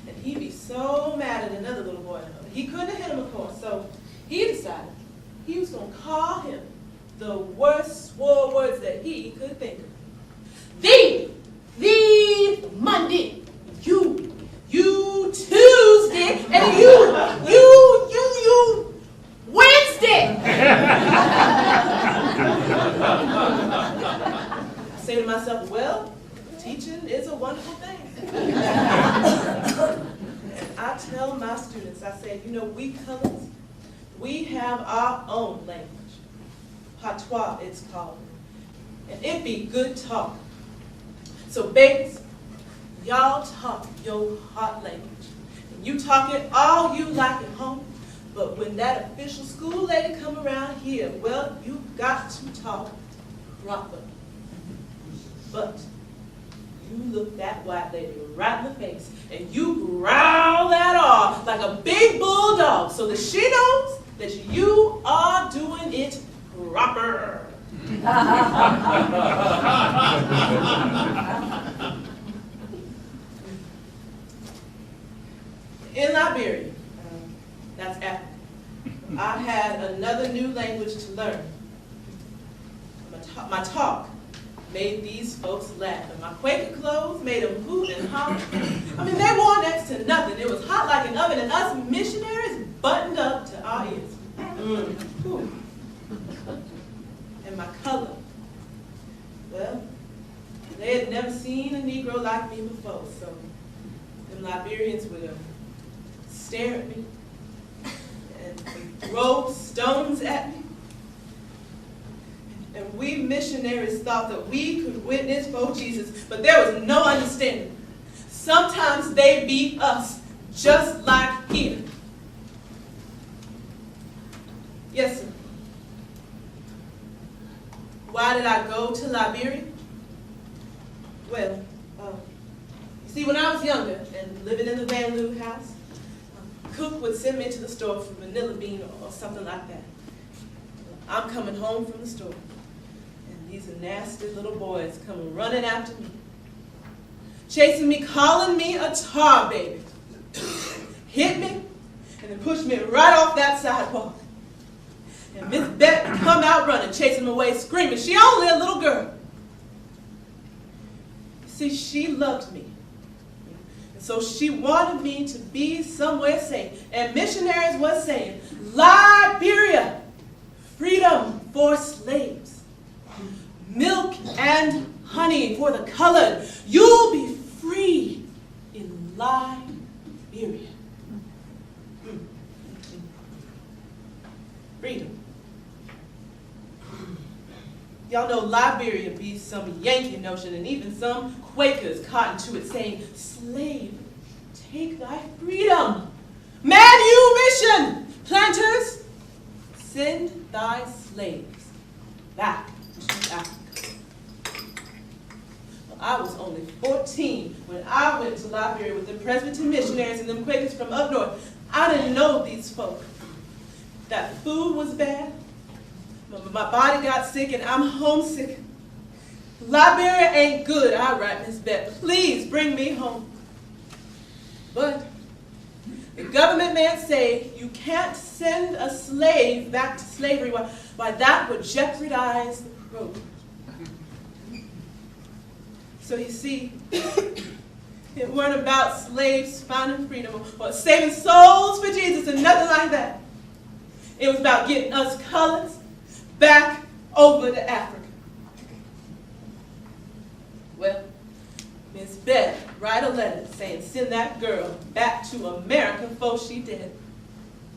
and he'd be so mad at another little boy. He couldn't have hit him, of course, so he decided he was going to call him the worst swore words that he could think of. Thee Monday, you Tuesday, and you Wednesday. I say to myself, well, teaching is a wonderful thing. And I tell my students, I say, you know, we colors, we have our own language. Patois, it's called. And it be good talk. So babies, y'all talk your heart language. And you talk it all you like at home. But when that official school lady come around here, well, you got to talk proper. But you look that white lady right in the face, and you growl that off like a big bulldog so that she knows that you are doing it proper. In Liberia, that's Africa, I had another new language to learn. My talk made these folks laugh, and my Quaker clothes made them hoot and holler. I mean, they wore next to nothing. It was hot like an oven, and us missionaries buttoned up to our ears. And my color, well, they had never seen a Negro like me before, so them Liberians would stare at me and throw stones at me. And we missionaries thought that we could witness for Jesus, but there was no understanding. Sometimes they beat us, just like here. Yes, sir. Why did I go to Liberia? Well, you see, when I was younger and living in the VanLew house, Cook would send me to the store for vanilla bean or something like that. I'm coming home from the store, and these nasty little boys come running after me. chasing me, calling me a tar baby. Hit me, and then pushed me right off that sidewalk. And Miss Bet come out running, chasing me away, screaming, she only a little girl. See, she loved me. And so she wanted me to be somewhere safe. And missionaries was saying, Liberia, freedom for slaves. Milk and honey for the colored. You'll be free in Liberia. Freedom. Y'all know Liberia be some Yankee notion, and even some Quakers cotton to it, saying, slave, take thy freedom. Manumission, planters, send thy slaves back to Africa. Well, I was only 14 when I went to Liberia with the Presbyterian missionaries and them Quakers from up north. I didn't know these folk. That food was bad. My body got sick and I'm homesick. Liberia ain't good, all right, Miss Bet. Please bring me home. But the government man say you can't send a slave back to slavery. Why that would jeopardize the program. So you see, it weren't about slaves finding freedom or saving souls for Jesus and nothing like that. It was about getting us colors back over to Africa. Well, Miss Bet write a letter saying send that girl back to America before she did.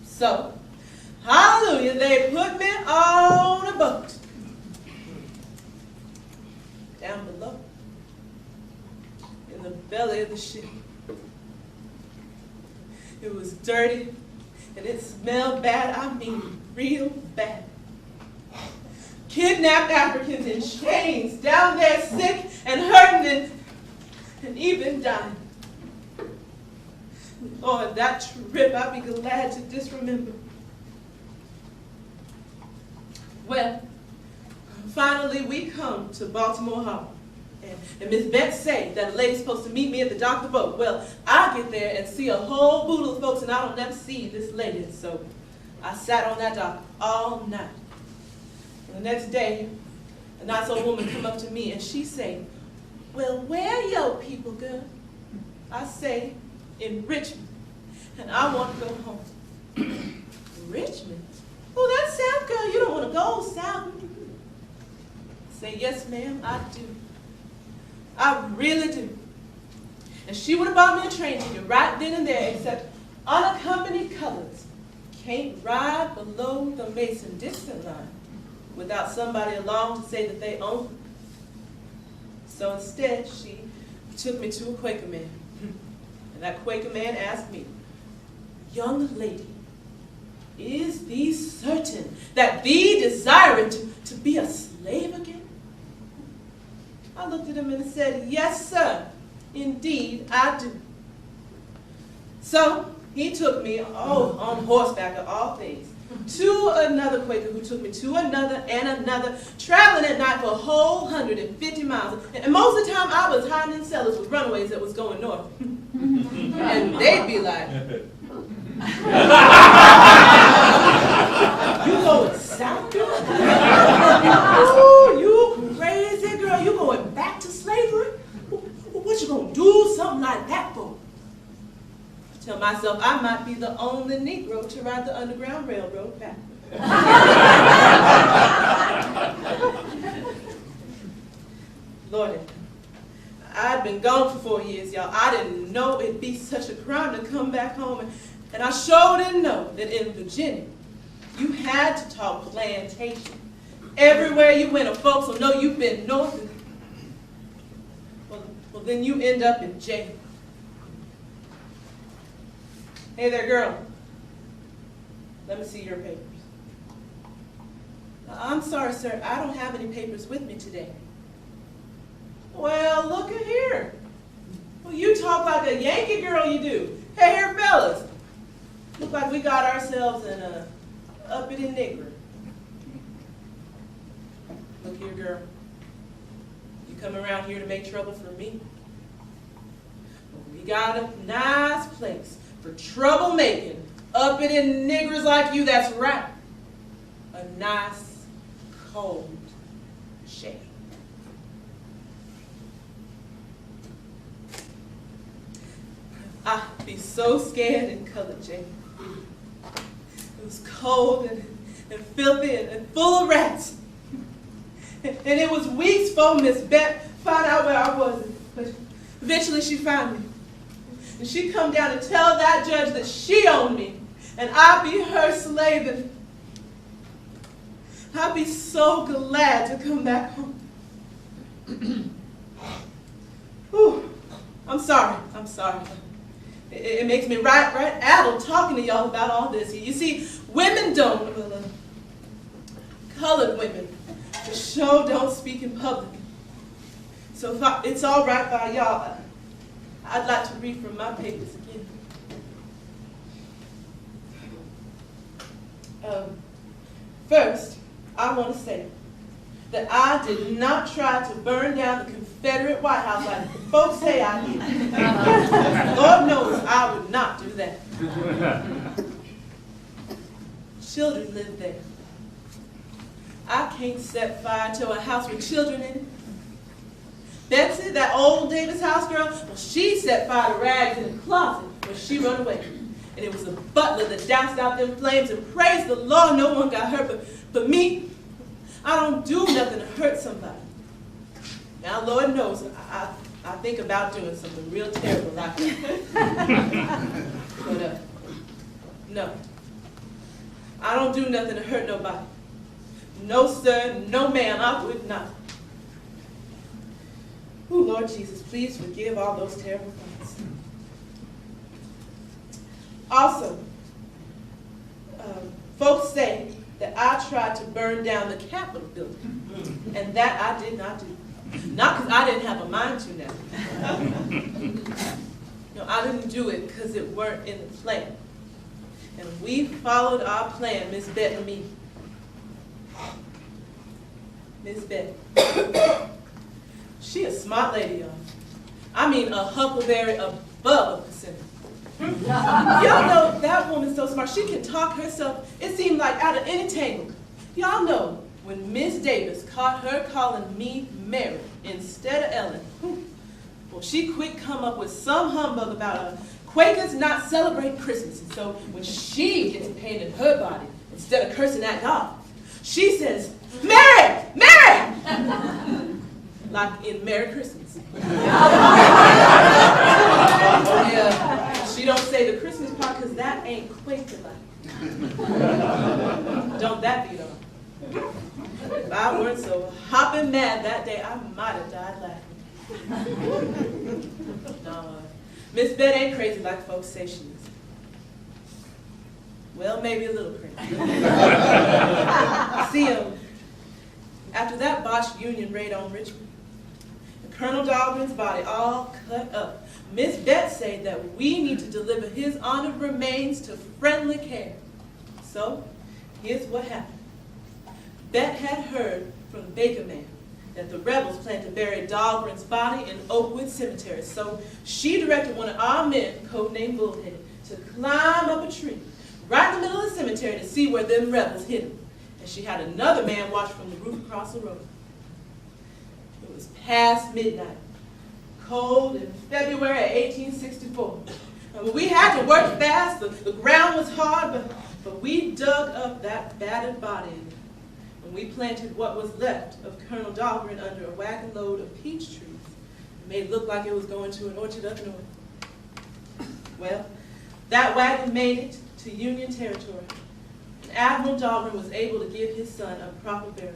So, hallelujah, they put me on a boat. Down below, in the belly of the ship. It was dirty and it smelled bad, I mean real bad. Kidnapped Africans in chains, down there sick and hurting and even dying. Lord, that trip I'd be glad to disremember. Well, finally we come to Baltimore Harbor. And Miss Bet say that a lady's supposed to meet me at the dock of the boat. Well, I get there and see a whole boodle of folks and I don't never see this lady. So I sat on that dock all night. And the next day, a nice old woman come up to me and she say, well, where your people, girl? I say, in Richmond. And I want to go home. Richmond? Oh, that's south, girl. You don't want to go south. I say, yes, ma'am, I do. I really do. And she would have bought me a train ticket right then and there, except unaccompanied colors can't ride below the Mason-Dixon line without somebody along to say that they own them. So instead, she took me to a Quaker man. And that Quaker man asked me, young lady, is thee certain that thee desireth to be a slave again? I looked at him and said, yes, sir, indeed I do. So he took me, on horseback of all things, to another Quaker who took me to another and another, traveling at night for a whole 150 miles. And most of the time I was hiding in cellars with runaways that was going north. And they'd be like, you going south, girl? Ooh, you crazy girl, you going back to slavery? What you gonna do something like that for? I tell myself I might be the only Negro to ride the Underground Railroad back. Lordy, I'd been gone for 4 years, y'all. I didn't know it'd be such a crime to come back home. And I sure didn't know that in Virginia, you had to talk plantation. Everywhere you went, folks will know you've been north. Well, then you end up in jail. Hey there, girl. Let me see your papers. I'm sorry, sir. I don't have any papers with me today. Well, look at here. Well, you talk like a Yankee girl, you do. Hey, here, fellas. Look like we got ourselves in a uppity nigger. Look here, girl. You come around here to make trouble for me? got a nice place for troublemaking, uppity niggers like you, that's right. A nice, cold shade. I'd be so scared and colored, Jane. It was cold and filthy and full of rats. And it was weeks before Miss Bet found out where I was. But eventually she found me. And she come down and tell that judge that she owned me. And I'd be her slave. And I'd be so glad to come back home. Whew. I'm sorry. It makes me right addled talking to y'all about all this. You see, women don't, colored women, for sure don't speak in public. So if it's all right by y'all, I'd like to read from my papers again. First, I want to say that I did not try to burn down the Confederate White House like folks say I did. Lord knows I would not do that. Children live there. I can't set fire to a house with children in it. Betsy, that old Davis house girl, well, she set fire to rags in the closet when she run away. And it was the butler that doused out them flames, and praise the Lord, no one got hurt. But me, I don't do nothing to hurt somebody. Now, Lord knows, I think about doing something real terrible like that. But, no. I don't do nothing to hurt nobody. No, sir, no, ma'am, I would not. Ooh, Lord Jesus, please forgive all those terrible thoughts. Also, folks say that I tried to burn down the Capitol building, and that I did not do. Not because I didn't have a mind to now. No, I didn't do it because it weren't in the plan. And we followed our plan, Miss Bet and me. Miss Bet. She a smart lady, y'all. I mean, a huckleberry above a percent. Y'all know that woman's so smart. She can talk herself, it seemed like, out of any tangle. Y'all know when Miss Davis caught her calling me Mary instead of Ellen, well, she quick come up with some humbug about Quakers not celebrating Christmas. And so when she gets pain in her body, instead of cursing at God, she says, Mary! Mary! Like in Merry Christmas. Yeah, she don't say the Christmas part because that ain't Quaker-like. Don't that beat on? If I weren't so hopping mad that day, I might have died laughing. No, Miss Bet ain't crazy like folks say she is. Well, maybe a little crazy. See, after that botched Union raid on Richmond, Colonel Dahlgren's body all cut up, Miss Bet said that we need to deliver his honored remains to friendly care. So, here's what happened. Bet had heard from the Baker man that the rebels planned to bury Dahlgren's body in Oakwood Cemetery. So she directed one of our men, codenamed Bullhead, to climb up a tree right in the middle of the cemetery to see where them rebels hid him. And she had another man watch from the roof across the road. It was past midnight, cold in February of 1864. And we had to work fast. The ground was hard, but we dug up that battered body. And we planted what was left of Colonel Dahlgren under a wagon load of peach trees. It made it look like it was going to an orchard up north. Well, that wagon made it to Union territory. And Admiral Dahlgren was able to give his son a proper burial.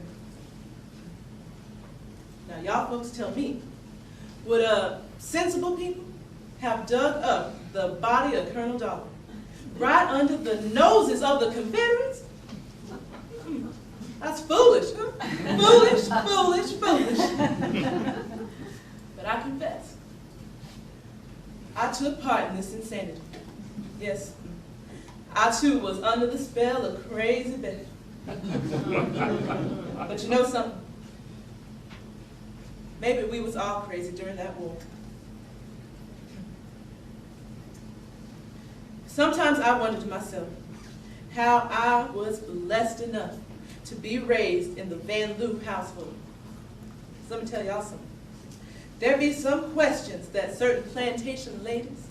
Now, y'all folks tell me, would sensible people have dug up the body of Colonel Dahlgren right under the noses of the Confederates? That's foolish, huh? Foolish, foolish, foolish. But I confess, I took part in this insanity. Yes, I too was under the spell of crazy Betty. But you know something? Maybe we was all crazy during that war. Sometimes I wonder to myself how I was blessed enough to be raised in the VanLew household. So let me tell y'all something. There be some questions that certain plantation ladies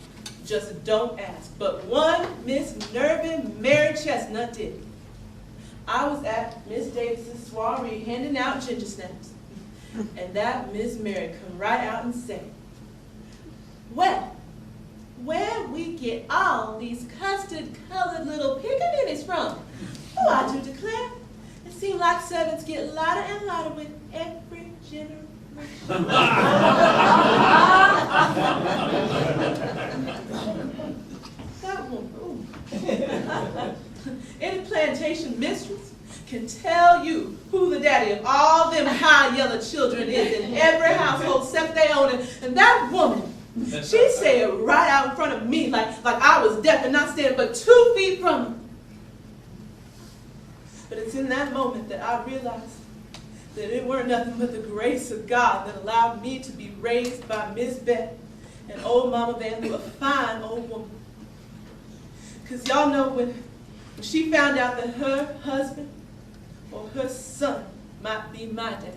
just don't ask, but one Miss Nervy Mary Chestnut did. I was at Miss Davis's soiree handing out ginger snaps, and that Miss Mary come right out and said, "Well, where we get all these custard-colored little pickaninnies from? Oh, I do declare, it seems like servants get lighter and lighter with every generation." That woman, ooh. Any plantation mistress can tell you who the daddy of all them high yellow children is in every household except they own it. And that woman, she said right out in front of me like I was deaf and not standing but 2 feet from her. But it's in that moment that I realized that it weren't nothing but the grace of God that allowed me to be raised by Miss Beth and old Mama VanLew, a fine old woman. Because y'all know when she found out that her husband or her son might be my daddy,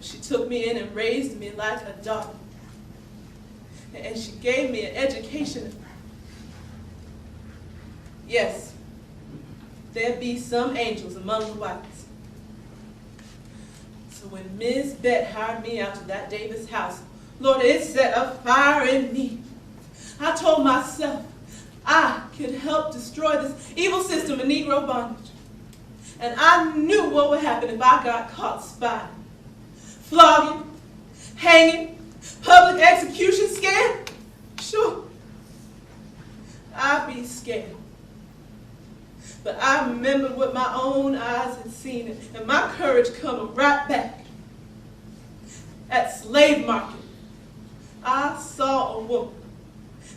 she took me in and raised me like a daughter. And she gave me an education. Yes, there be some angels among the whites. So when Miss Bet hired me out to that Davis house, Lord, it set a fire in me. I told myself I could help destroy this evil system of Negro bondage. And I knew what would happen if I got caught spying. Flogging, hanging, public execution, scared? Sure, I'd be scared. But I remembered what my own eyes had seen, and my courage come right back. At Slave Market, I saw a woman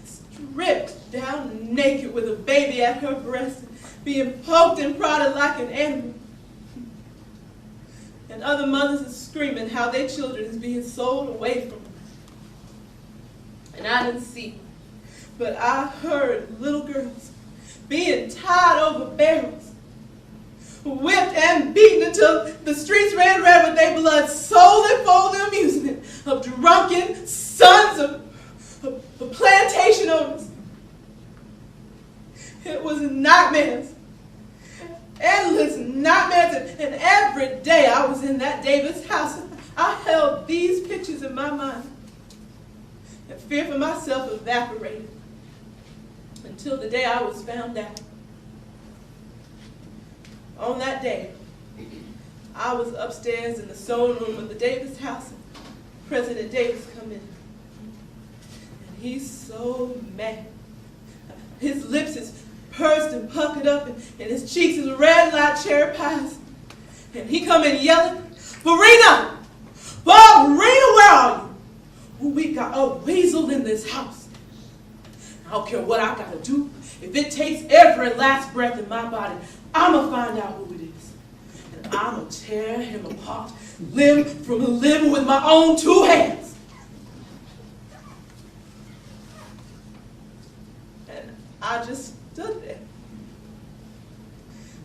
stripped down naked with a baby at her breast, being poked and prodded like an animal. And other mothers are screaming how their children is being sold away from them. And I didn't see, but I heard little girls being tied over barrels, whipped and beaten until the streets ran red with their blood, solely for the amusement of drunken sons of plantation owners. It was nightmares, endless nightmares, and every day I was in that Davis house, I held these pictures in my mind, and fear for myself evaporated until the day I was found out. On that day, I was upstairs in the sewing room of the Davis house, and President Davis come in. And he's so mad. His lips is pursed and puckered up, and his cheeks is red like cherry pies. And he come in yelling, "Varina! Varina, where are you? Well, we got a weasel in this house. I don't care what I gotta do. If it takes every last breath in my body, I'ma find out who it is. And I'ma tear him apart, limb from limb with my own 2 hands." And I just stood there.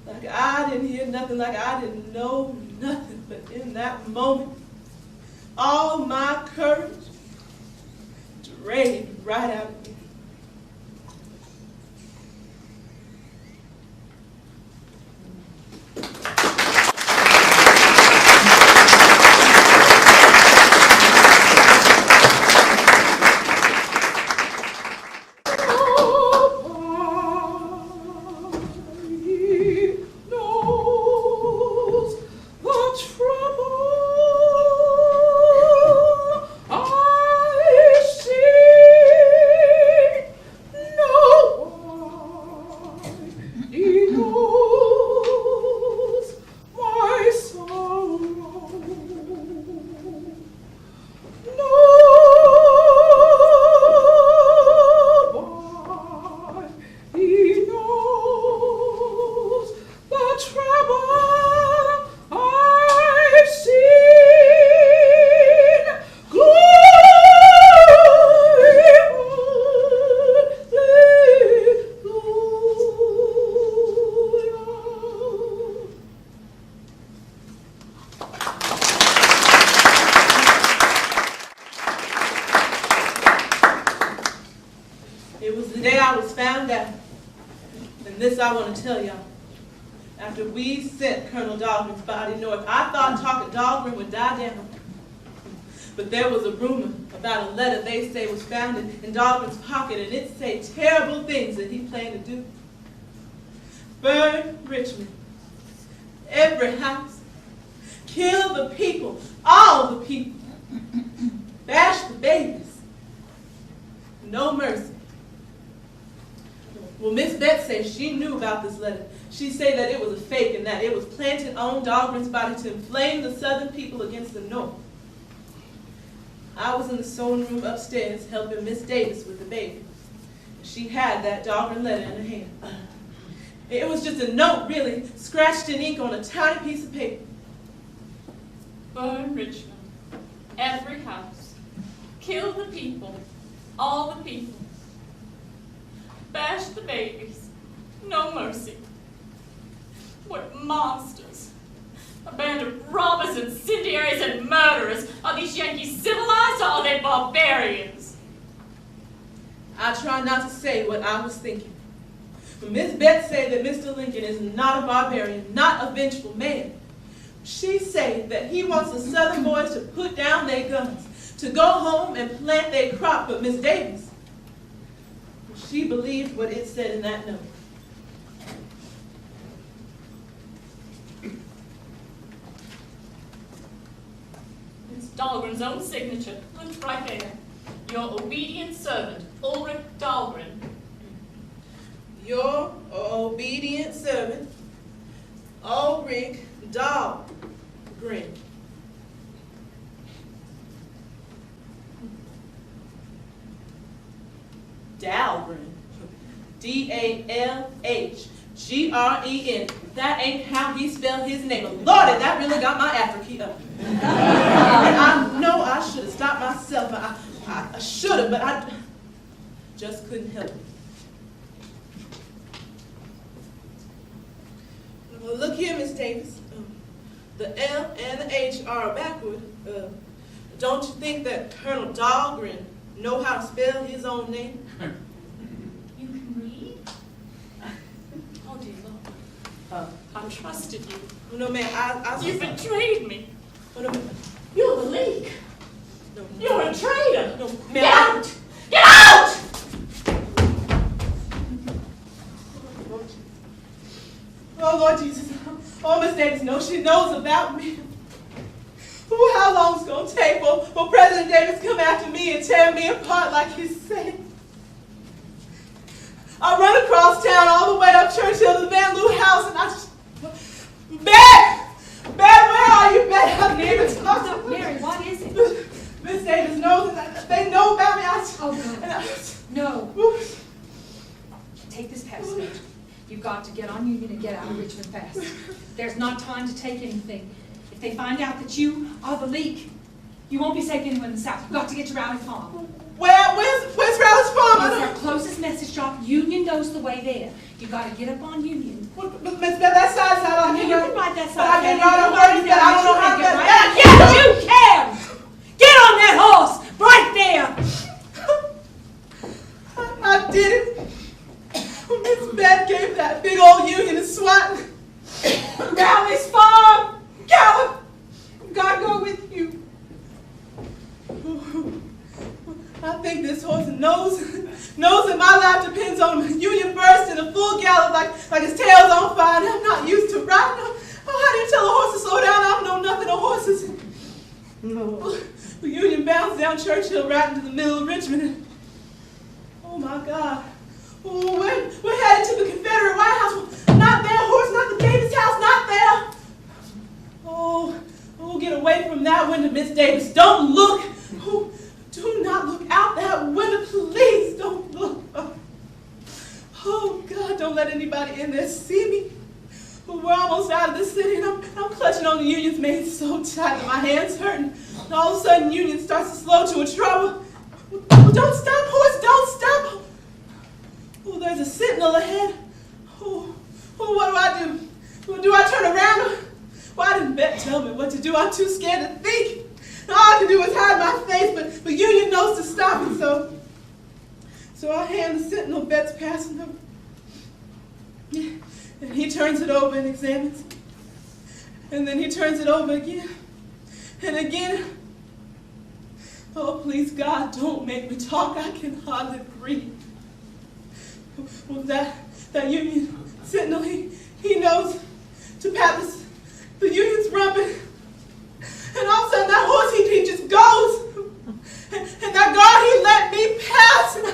Like I didn't hear nothing, like I didn't know nothing. But in that moment, all my courage drained right out of me. I see. It was the day I was found out. And this I want to tell y'all. After we sent Colonel Dahlgren's body north, I thought talking Dahlgren would die down. But there was a rumor about a letter they say was found in Dahlgren's pocket, and it say terrible things that he planned to do. Burn Richmond, every house, kill the people, all the people, bash the babies, no mercy. Well, Miss Bet says she knew about this letter. She said that it was a fake and that it was planted on Dahlgren's body to inflame the Southern people against the North. I was in the sewing room upstairs helping Miss Davis with the baby. She had that Dahlgren letter in her hand. It was just a note, really, scratched in ink on a tiny piece of paper. Burn Richmond, every house, kill the people, all the people, bash the babies, no mercy. What monsters! A band of robbers, incendiaries, and murderers. Are these Yankees civilized or are they barbarians? I try not to say what I was thinking. But Miss Bet said that Mr. Lincoln is not a barbarian, not a vengeful man. She said that he wants the Southern boys to put down their guns, to go home and plant their crop. But Miss Davis, she believed what it said in that note. It's Dahlgren's own signature. Look right there. Your obedient servant, Ulrich Dahlgren. Your obedient servant, Ulrich Dahlgren. Dahlgren. D-A-L-H-G-R-E-N. That ain't how he spelled his name. Lordy, that really got my African up. I know I should have stopped myself. I should have, but I just couldn't help it. Well, look here, Miss Davis. The L and the H are backward. Don't you think that Colonel Dahlgren know how to spell his own name? You can read? Oh, dear Lord. I trusted you. No, ma'am, I You betrayed me. Oh, no, ma'am. You're the leak. No, You're a traitor. no, Get ma'am. out! Get out! Oh, Lord Jesus. Oh, Miss Davis knows. She knows about me. Ooh, how long's it going to take for President Davis come after me and tear me apart like he said? I run across town all the way up Churchill to the VanLew house, and I just... Bet, where are you, Bet? I can't even talk to her. Mary, what is it? Miss Davis knows that they know about me. Oh, no. No. Take this passage. You've got to get on Union and get out of Richmond fast. There's not time to take anything. If they find out that you are the leak, you won't be safe anywhere in the South. You've got to get to Rowley Farm. Where's Rowley's Farm? It's our closest message shop. Union knows the way there. You've got to get up on Union. But Miss Bet, that side's not on You here. can ride that But I side. can ride on her. I don't know how to get that. Yes, you can! Get on that horse! Right there! I did it. Miss Bet gave that big old Union a swat. Rowley's Farm! Gallop! God go with you. I think this horse knows that my life depends on Union burst in a full gallop like his tail's on fire. And I'm not used to riding. Oh, how do you tell a horse to slow down? I don't know nothing of horses. No. The Union bounced down Churchill right into the middle of Richmond. Oh my God. Oh, we're headed to the Confederate White House. Not there, horse, not the Davis house, not there. Oh, get away from that window, Miss Davis. Don't look. Oh, do not look out that window, please. Don't look. Oh, God, don't let anybody in there see me. We're almost out of the city, and I'm clutching on the Union's mane so tight that my hand's hurting. And all of a sudden, Union starts to slow to a trot. Oh, don't stop, horse, don't stop. Oh, there's a sentinel ahead. Oh, what do I do? Well, do I turn around? Why didn't Bet tell me what to do? I'm too scared to think. All I can do is hide my face, but Union knows to stop it, so So I hand the sentinel Bet's passing over. And he turns it over and examines it. And then he turns it over again. And again. Oh, please, God, don't make me talk. I can hardly breathe. Well, that Union sentinel, he knows to pat the Union's rumpet. And all of a sudden, that horse, he just goes. And that guard, he let me pass. And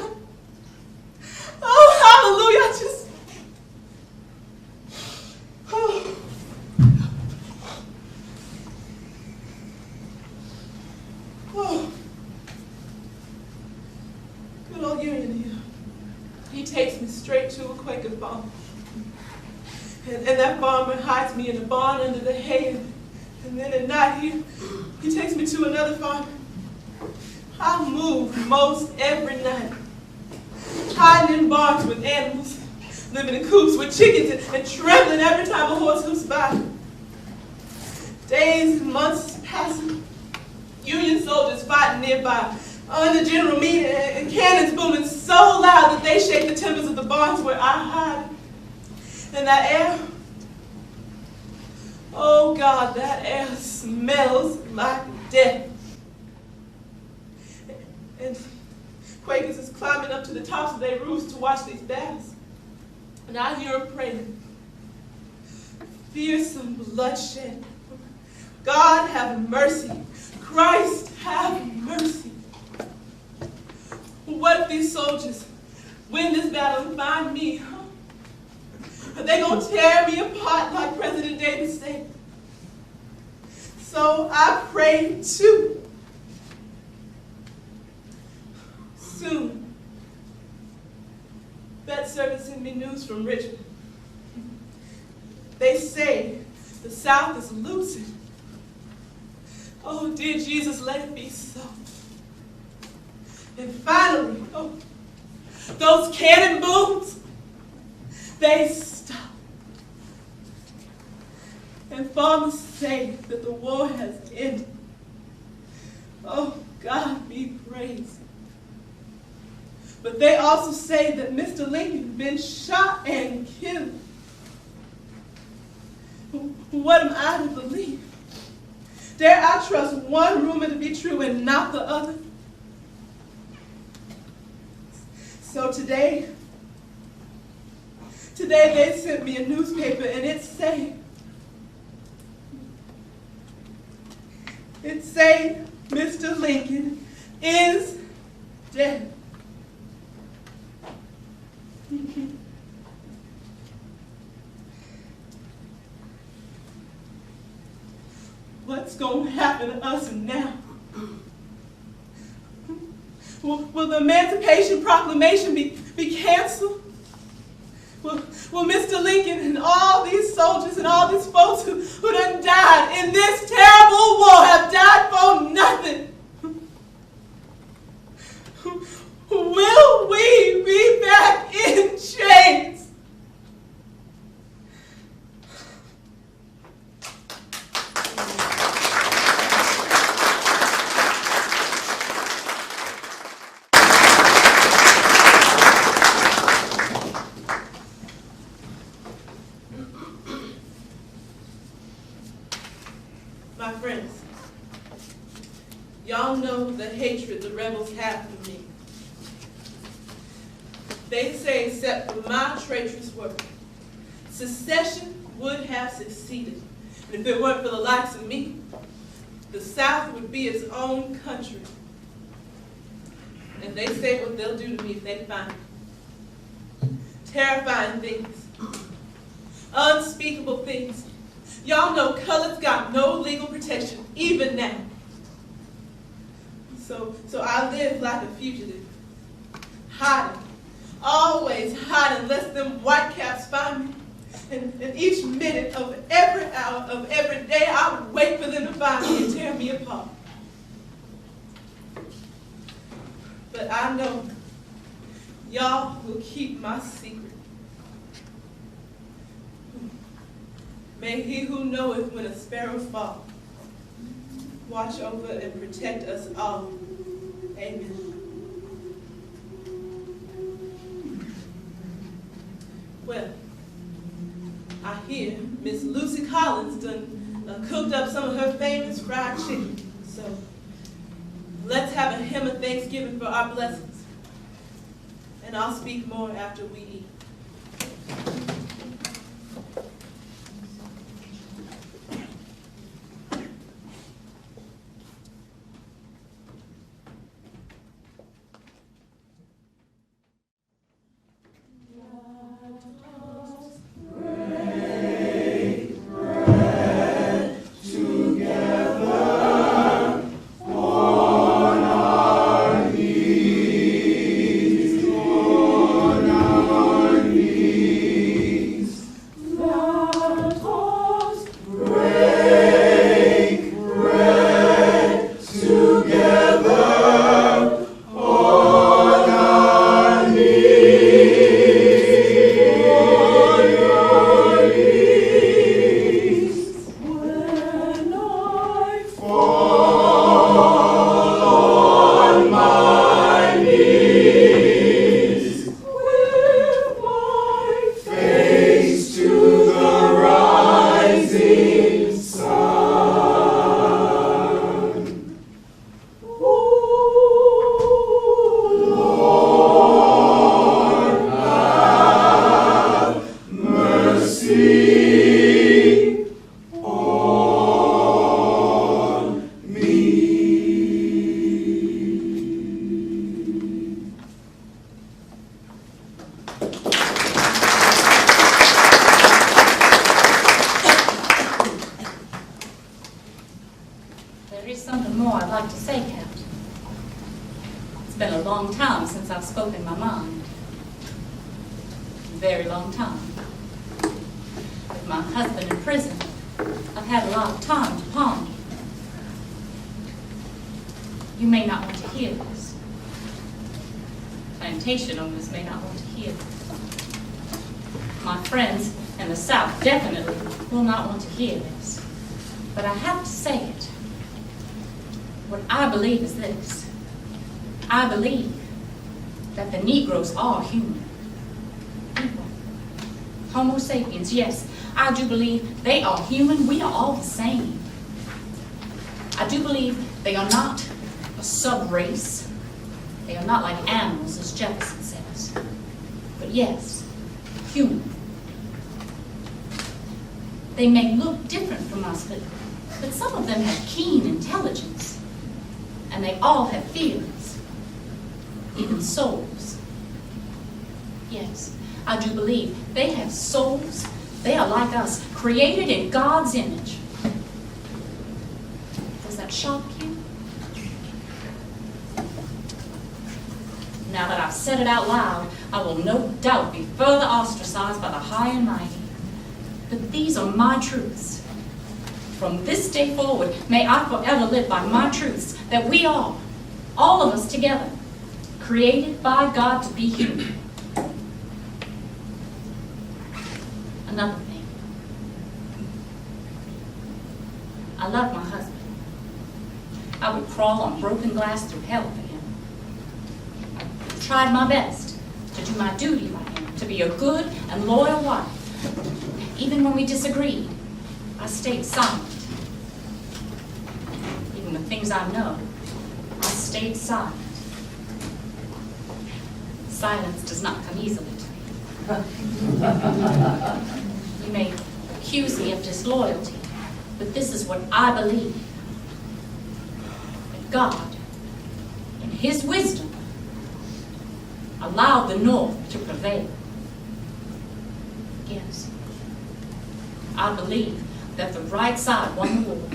oh, hallelujah, I just... Oh. Oh. Good old Union here. He takes me straight to a Quaker farm. And that farmer hides me in a barn under the hay. And then at night, he takes me to another farm. I move most every night, hiding in barns with animals, living in coops with chickens, and trembling every time a horse comes by. Days and months passing, Union soldiers fighting nearby, under general meeting, and cannons booming so loud that they shake the timbers of the barns where I hide. And that air, oh God, that air smells like death. And Quakers is climbing up to the tops of their roofs to watch these battles. And I hear them praying. Fearsome bloodshed. God have mercy. Christ have mercy. What if these soldiers win this battle and find me? Are they going to tear me apart like President Davis said? So I pray too. Soon, that service sent me news from Richmond. They say the South is losing. Oh, dear Jesus, let it be so. And finally, oh, those cannon booms, they stop. And farmers say that the war has ended. Oh, God be praised. But they also say that Mr. Lincoln been shot and killed. What am I to believe? Dare I trust one rumor to be true and not the other? So today they sent me a newspaper and it say Mr. Lincoln is dead. What's going to happen to us now? Will the Emancipation Proclamation be canceled? Will Mr. Lincoln and all these soldiers and all these folks who done died in this terrible war have died for nothing? Will we be back in chains? My friends, y'all know the hatred the rebels have for me. They say, except for my traitorous work, secession would have succeeded. And if it weren't for the likes of me, the South would be its own country. And they say what they'll do to me if they find me. Terrifying things. Unspeakable things. Y'all know color's got no legal protection, even now. So I live like a fugitive, hiding. Always hiding lest them white caps find me. And each minute of every hour of every day, I would wait for them to find me and tear me apart. But I know y'all will keep my secret. May he who knoweth when a sparrow falls watch over and protect us all. Amen. Well, I hear Miss Lucy Collins done cooked up some of her famous fried chicken. So let's have a hymn of thanksgiving for our blessings. And I'll speak more after we eat. There is something more I'd like to say, Captain. It's been a long time since I've spoken my mind. A very long time. With my husband in prison, I've had a lot of time to ponder. You may not want to hear this. Plantation owners may not want to hear this. My friends in the South definitely will not want to hear this. But I have to say it. What I believe is this. I believe that the Negroes are human. People. Homo sapiens, yes. I do believe they are human. We are all the same. I do believe they are not a sub-race. They are not like animals, as Jefferson says. But yes, human. They may look different from us, but some of them have keen intelligence. And they all have feelings, even souls. Yes, I do believe they have souls. They are like us, created in God's image. Does that shock you? Now that I've said it out loud, I will no doubt be further ostracized by the high and mighty. But these are my truths. From this day forward, may I forever live by my truths, that we are, all of us together, created by God to be human. Another thing. I love my husband. I would crawl on broken glass through hell for him. I tried my best to do my duty by him, to be a good and loyal wife. Even when we disagreed, I stayed silent. Even with things I know, I stayed silent. Silence does not come easily to me. You may accuse me of disloyalty, but this is what I believe. That God, in His wisdom, allowed the North to prevail. Yes, I believe that the right side won the war.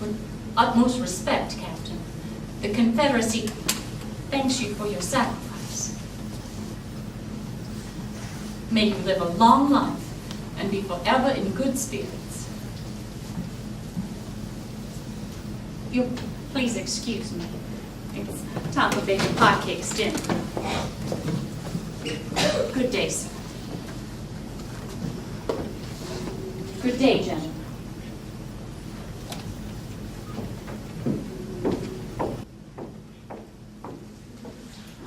With utmost respect, Captain, the Confederacy thanks you for your sacrifice. May you live a long life and be forever in good spirits. You'll please excuse me. It's time for baby pie cakes dinner. Good day, sir. Good day, gentlemen.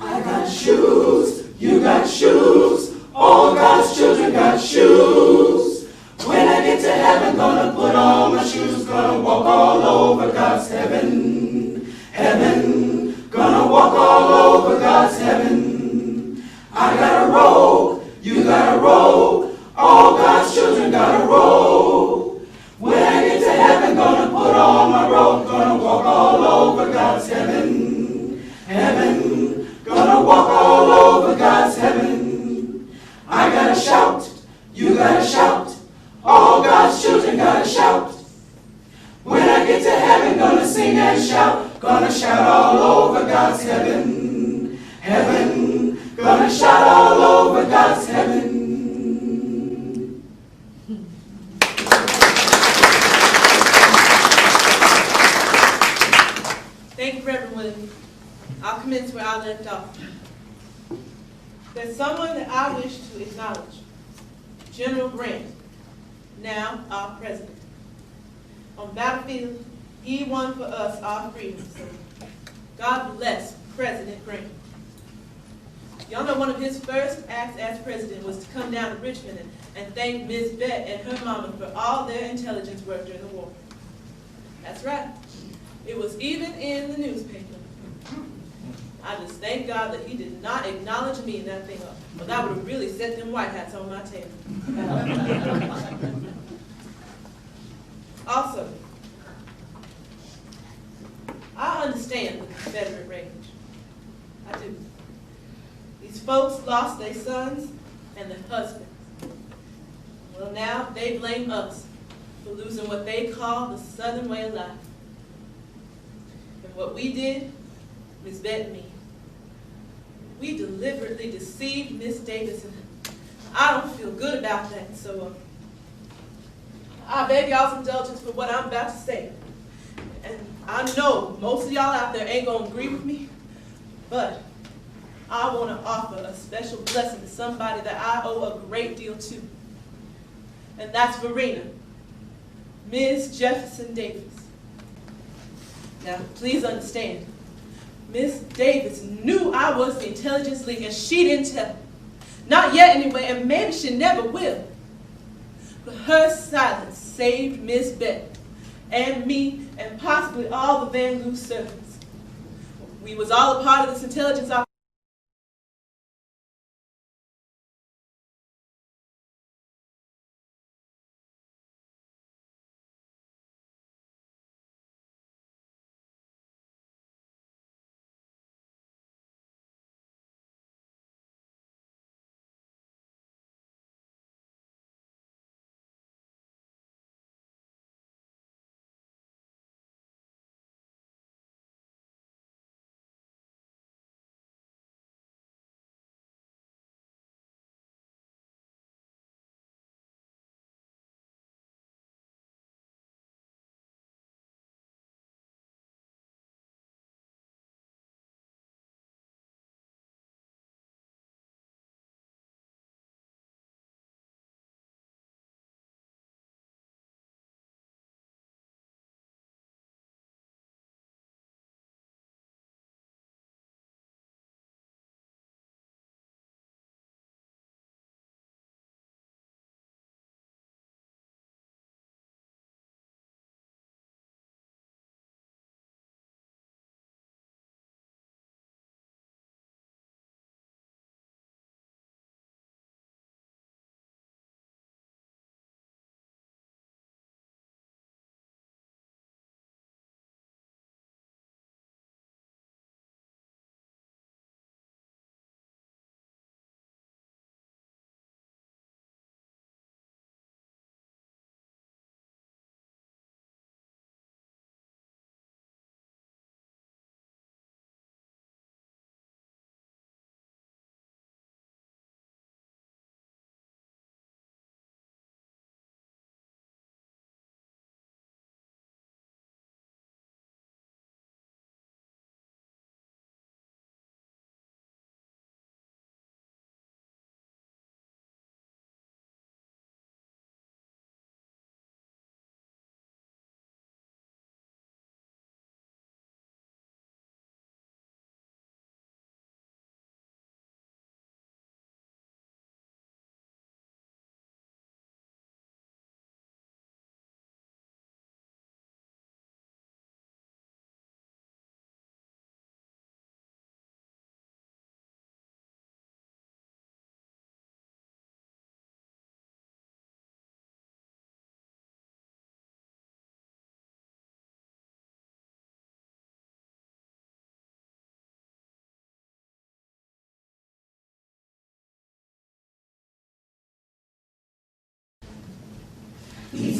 I got shoes, you got shoes. All God's children got shoes. When I get to heaven, gonna put on my shoes. Gonna walk all over God's heaven. Heaven. Gonna walk all over God's heaven. I got a robe. You got a robe. All God's children got a robe. When I get to heaven, gonna put on my robe. Gonna walk all over God's heaven. Heaven. Gonna walk all over God's heaven. I gotta shout. You gotta shout. All God's children gotta shout. When I get to heaven, gonna sing and shout. Gonna shout all over God's heaven. Heaven. Gonna shout all over God's heaven. Thank you, Reverend Williams. I'll commence where I left off. There's someone that I wish to acknowledge. General Grant, now our president. On battlefield, he won for us our freedom. So God bless President Grant. Y'all know one of his first acts as president was to come down to Richmond and thank Ms. Bett and her mama for all their intelligence work during the war. That's right. It was even in the newspaper. I just thank God that he did not acknowledge me in that thing up. But that would have really set them white hats on my table. Also, I understand the Confederate rage. I do. These folks lost their sons and their husbands. Well, now they blame us for losing what they call the Southern way of life. And what we did, Ms. Bett and me, we deliberately deceived Miss Davis, and I don't feel good about that. So I beg y'all's indulgence for what I'm about to say. And I know most of y'all out there ain't gonna agree with me, but I want to offer a special blessing to somebody that I owe a great deal to. And that's Varina, Ms. Jefferson Davis. Now, please understand, Miss Davis knew I was the Intelligence League, and she didn't tell. Not yet, anyway, and maybe she never will. But her silence saved Miss Bett and me and possibly all the VanLew servants. We was all a part of this intelligence operation.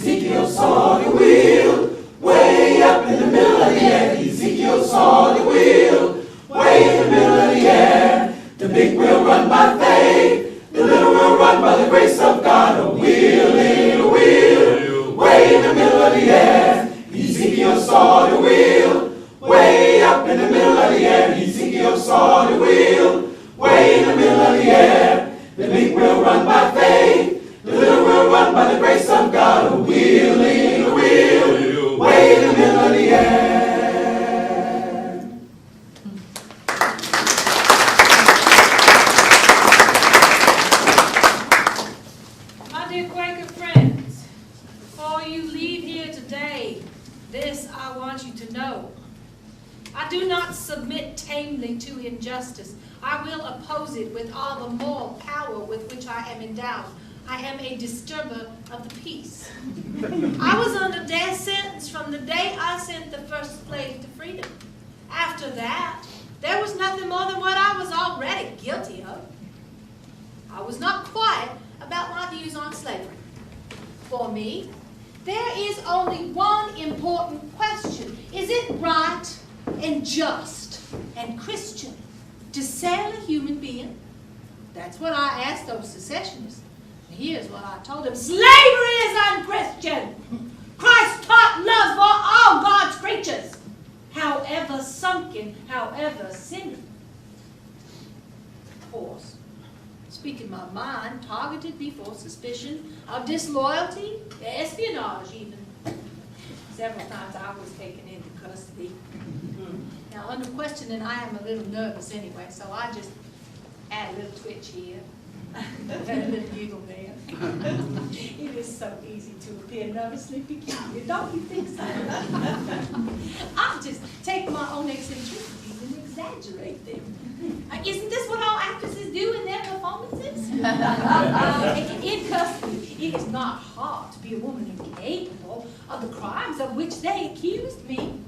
Ezekiel saw the wheel, way up in the middle of the air. Ezekiel saw the wheel, way in the middle of the air. The big wheel run by faith, the little wheel run by the grace of God. A wheel in a wheel, way in the middle of the air. Ezekiel saw the wheel, way up in the middle of the air. Ezekiel saw the wheel, way in the middle of the air. The big wheel run by faith, the little wheel run by the grace of God. A wheel in a wheel, way in the middle of the air. My dear Quaker friends, before you leave here today, this I want you to know. I do not submit tamely to injustice. I will oppose it with all the moral power with which I am endowed. I am a disturber of the peace. I was under death sentence from the day I sent the first slave to freedom. After that, there was nothing more than what I was already guilty of. I was not quiet about my views on slavery. For me, there is only one important question. Is it right and just and Christian to sell a human being? That's what I asked those secessionists. And here's what I told them. Slavery is unchristian. Christ taught love for all God's creatures, however sunken, however sinning. Of course, speaking my mind, targeted me for suspicion of disloyalty, espionage even. Several times I was taken into custody. Now, under questioning, I am a little nervous anyway, so I just add a little twitch here, and a little giggle there. It is so easy to appear nervously peculiar, don't you think so? I'll just take my own eccentricities and exaggerate them. Isn't this what all actresses do in their performances? In custody, it is not hard to be a woman incapable of the crimes of which they accused me.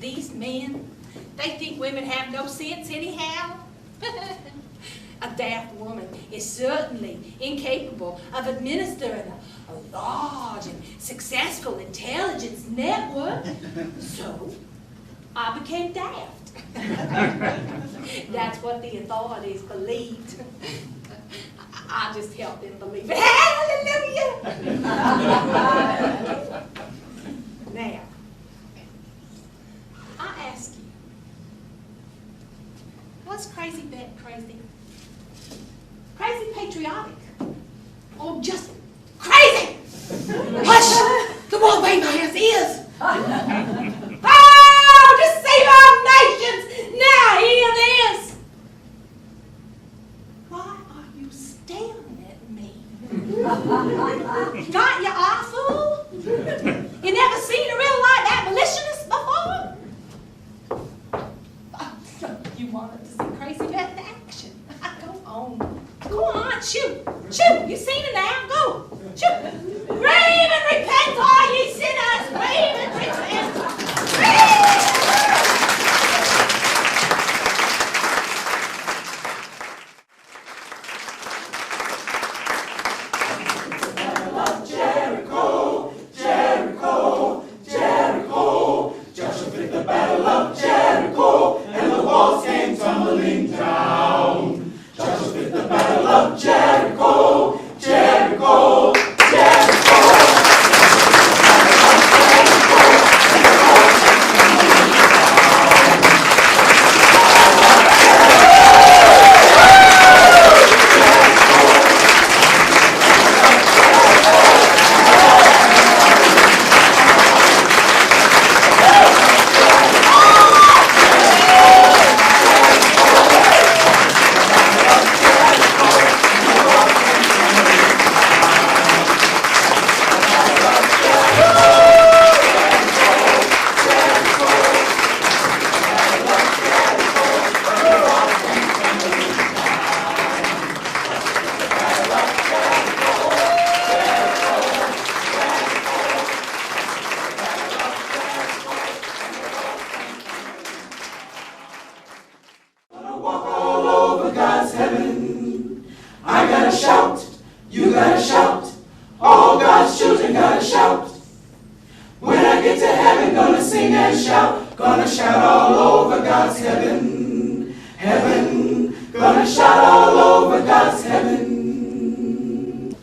These men, they think women have no sense anyhow. A daft woman is certainly incapable of administering a large and successful intelligence network. So, I became daft. That's what the authorities believed. I just helped them believe it. Hallelujah! Now, I ask you, was Crazy Bet crazy? Crazy patriotic? Or just crazy? Hush! The wall bang my ears! Oh, to save our nations! Now hear this! Why are you staring at me? Got your eye full? You never seen a real life abolitionist before? You wanted to see Crazy Bet in action. Go on. Go on, shoot. Shoot. You seen it now. Go. Shoot. Rave and repent, all ye sinners. Rave and repent. Battle of Jericho, Jericho, Jericho. Joshua fit the battle of Jericho, and the walls came tumbling down. Joshua fit the battle of Jericho, Jericho, Jericho. God's children gotta shout. heaven, gonna shout all over God's heaven.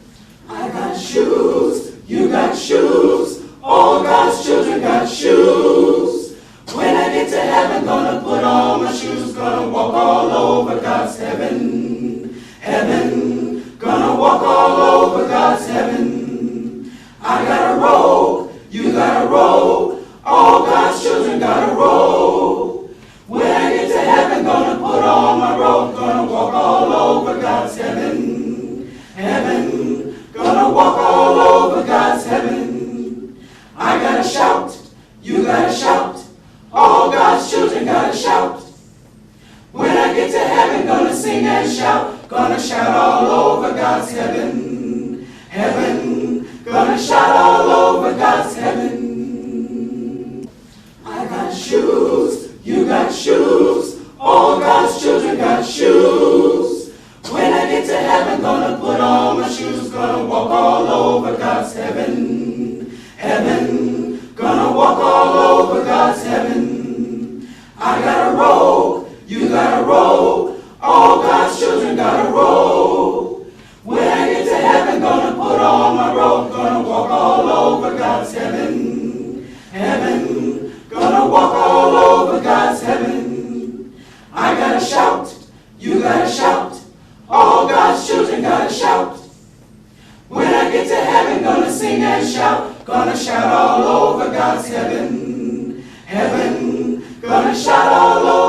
I got shoes, you got shoes, all God's children got shoes. When I get to heaven, gonna put on my shoes, gonna walk all over God's heaven. Heaven, gonna walk all over God's heaven. I got a robe, you got a robe, all God's children got a robe. When I get to heaven, gonna put on my robe, gonna walk all over God's heaven. Heaven, gonna walk all over God's heaven. I gotta shout, you gotta shout, all God's children gotta shout. When I get to heaven, gonna sing and shout, gonna shout all over God's heaven. Heaven, gonna shout all over God's heaven. I got shoes, you got shoes, all God's children got shoes. When I get to heaven, gonna put on my shoes, gonna walk all over God's heaven. Heaven, gonna walk all over God's heaven. I got a robe, you got a robe, all God's children got a robe. When I get to heaven, gonna put on my robe, gonna walk all over God's heaven. Heaven, gonna walk all over God's heaven. I gotta shout, you gotta shout, all God's children gotta shout. When I get to heaven, gonna sing and shout, gonna shout all over God's heaven. Heaven, gonna shout all over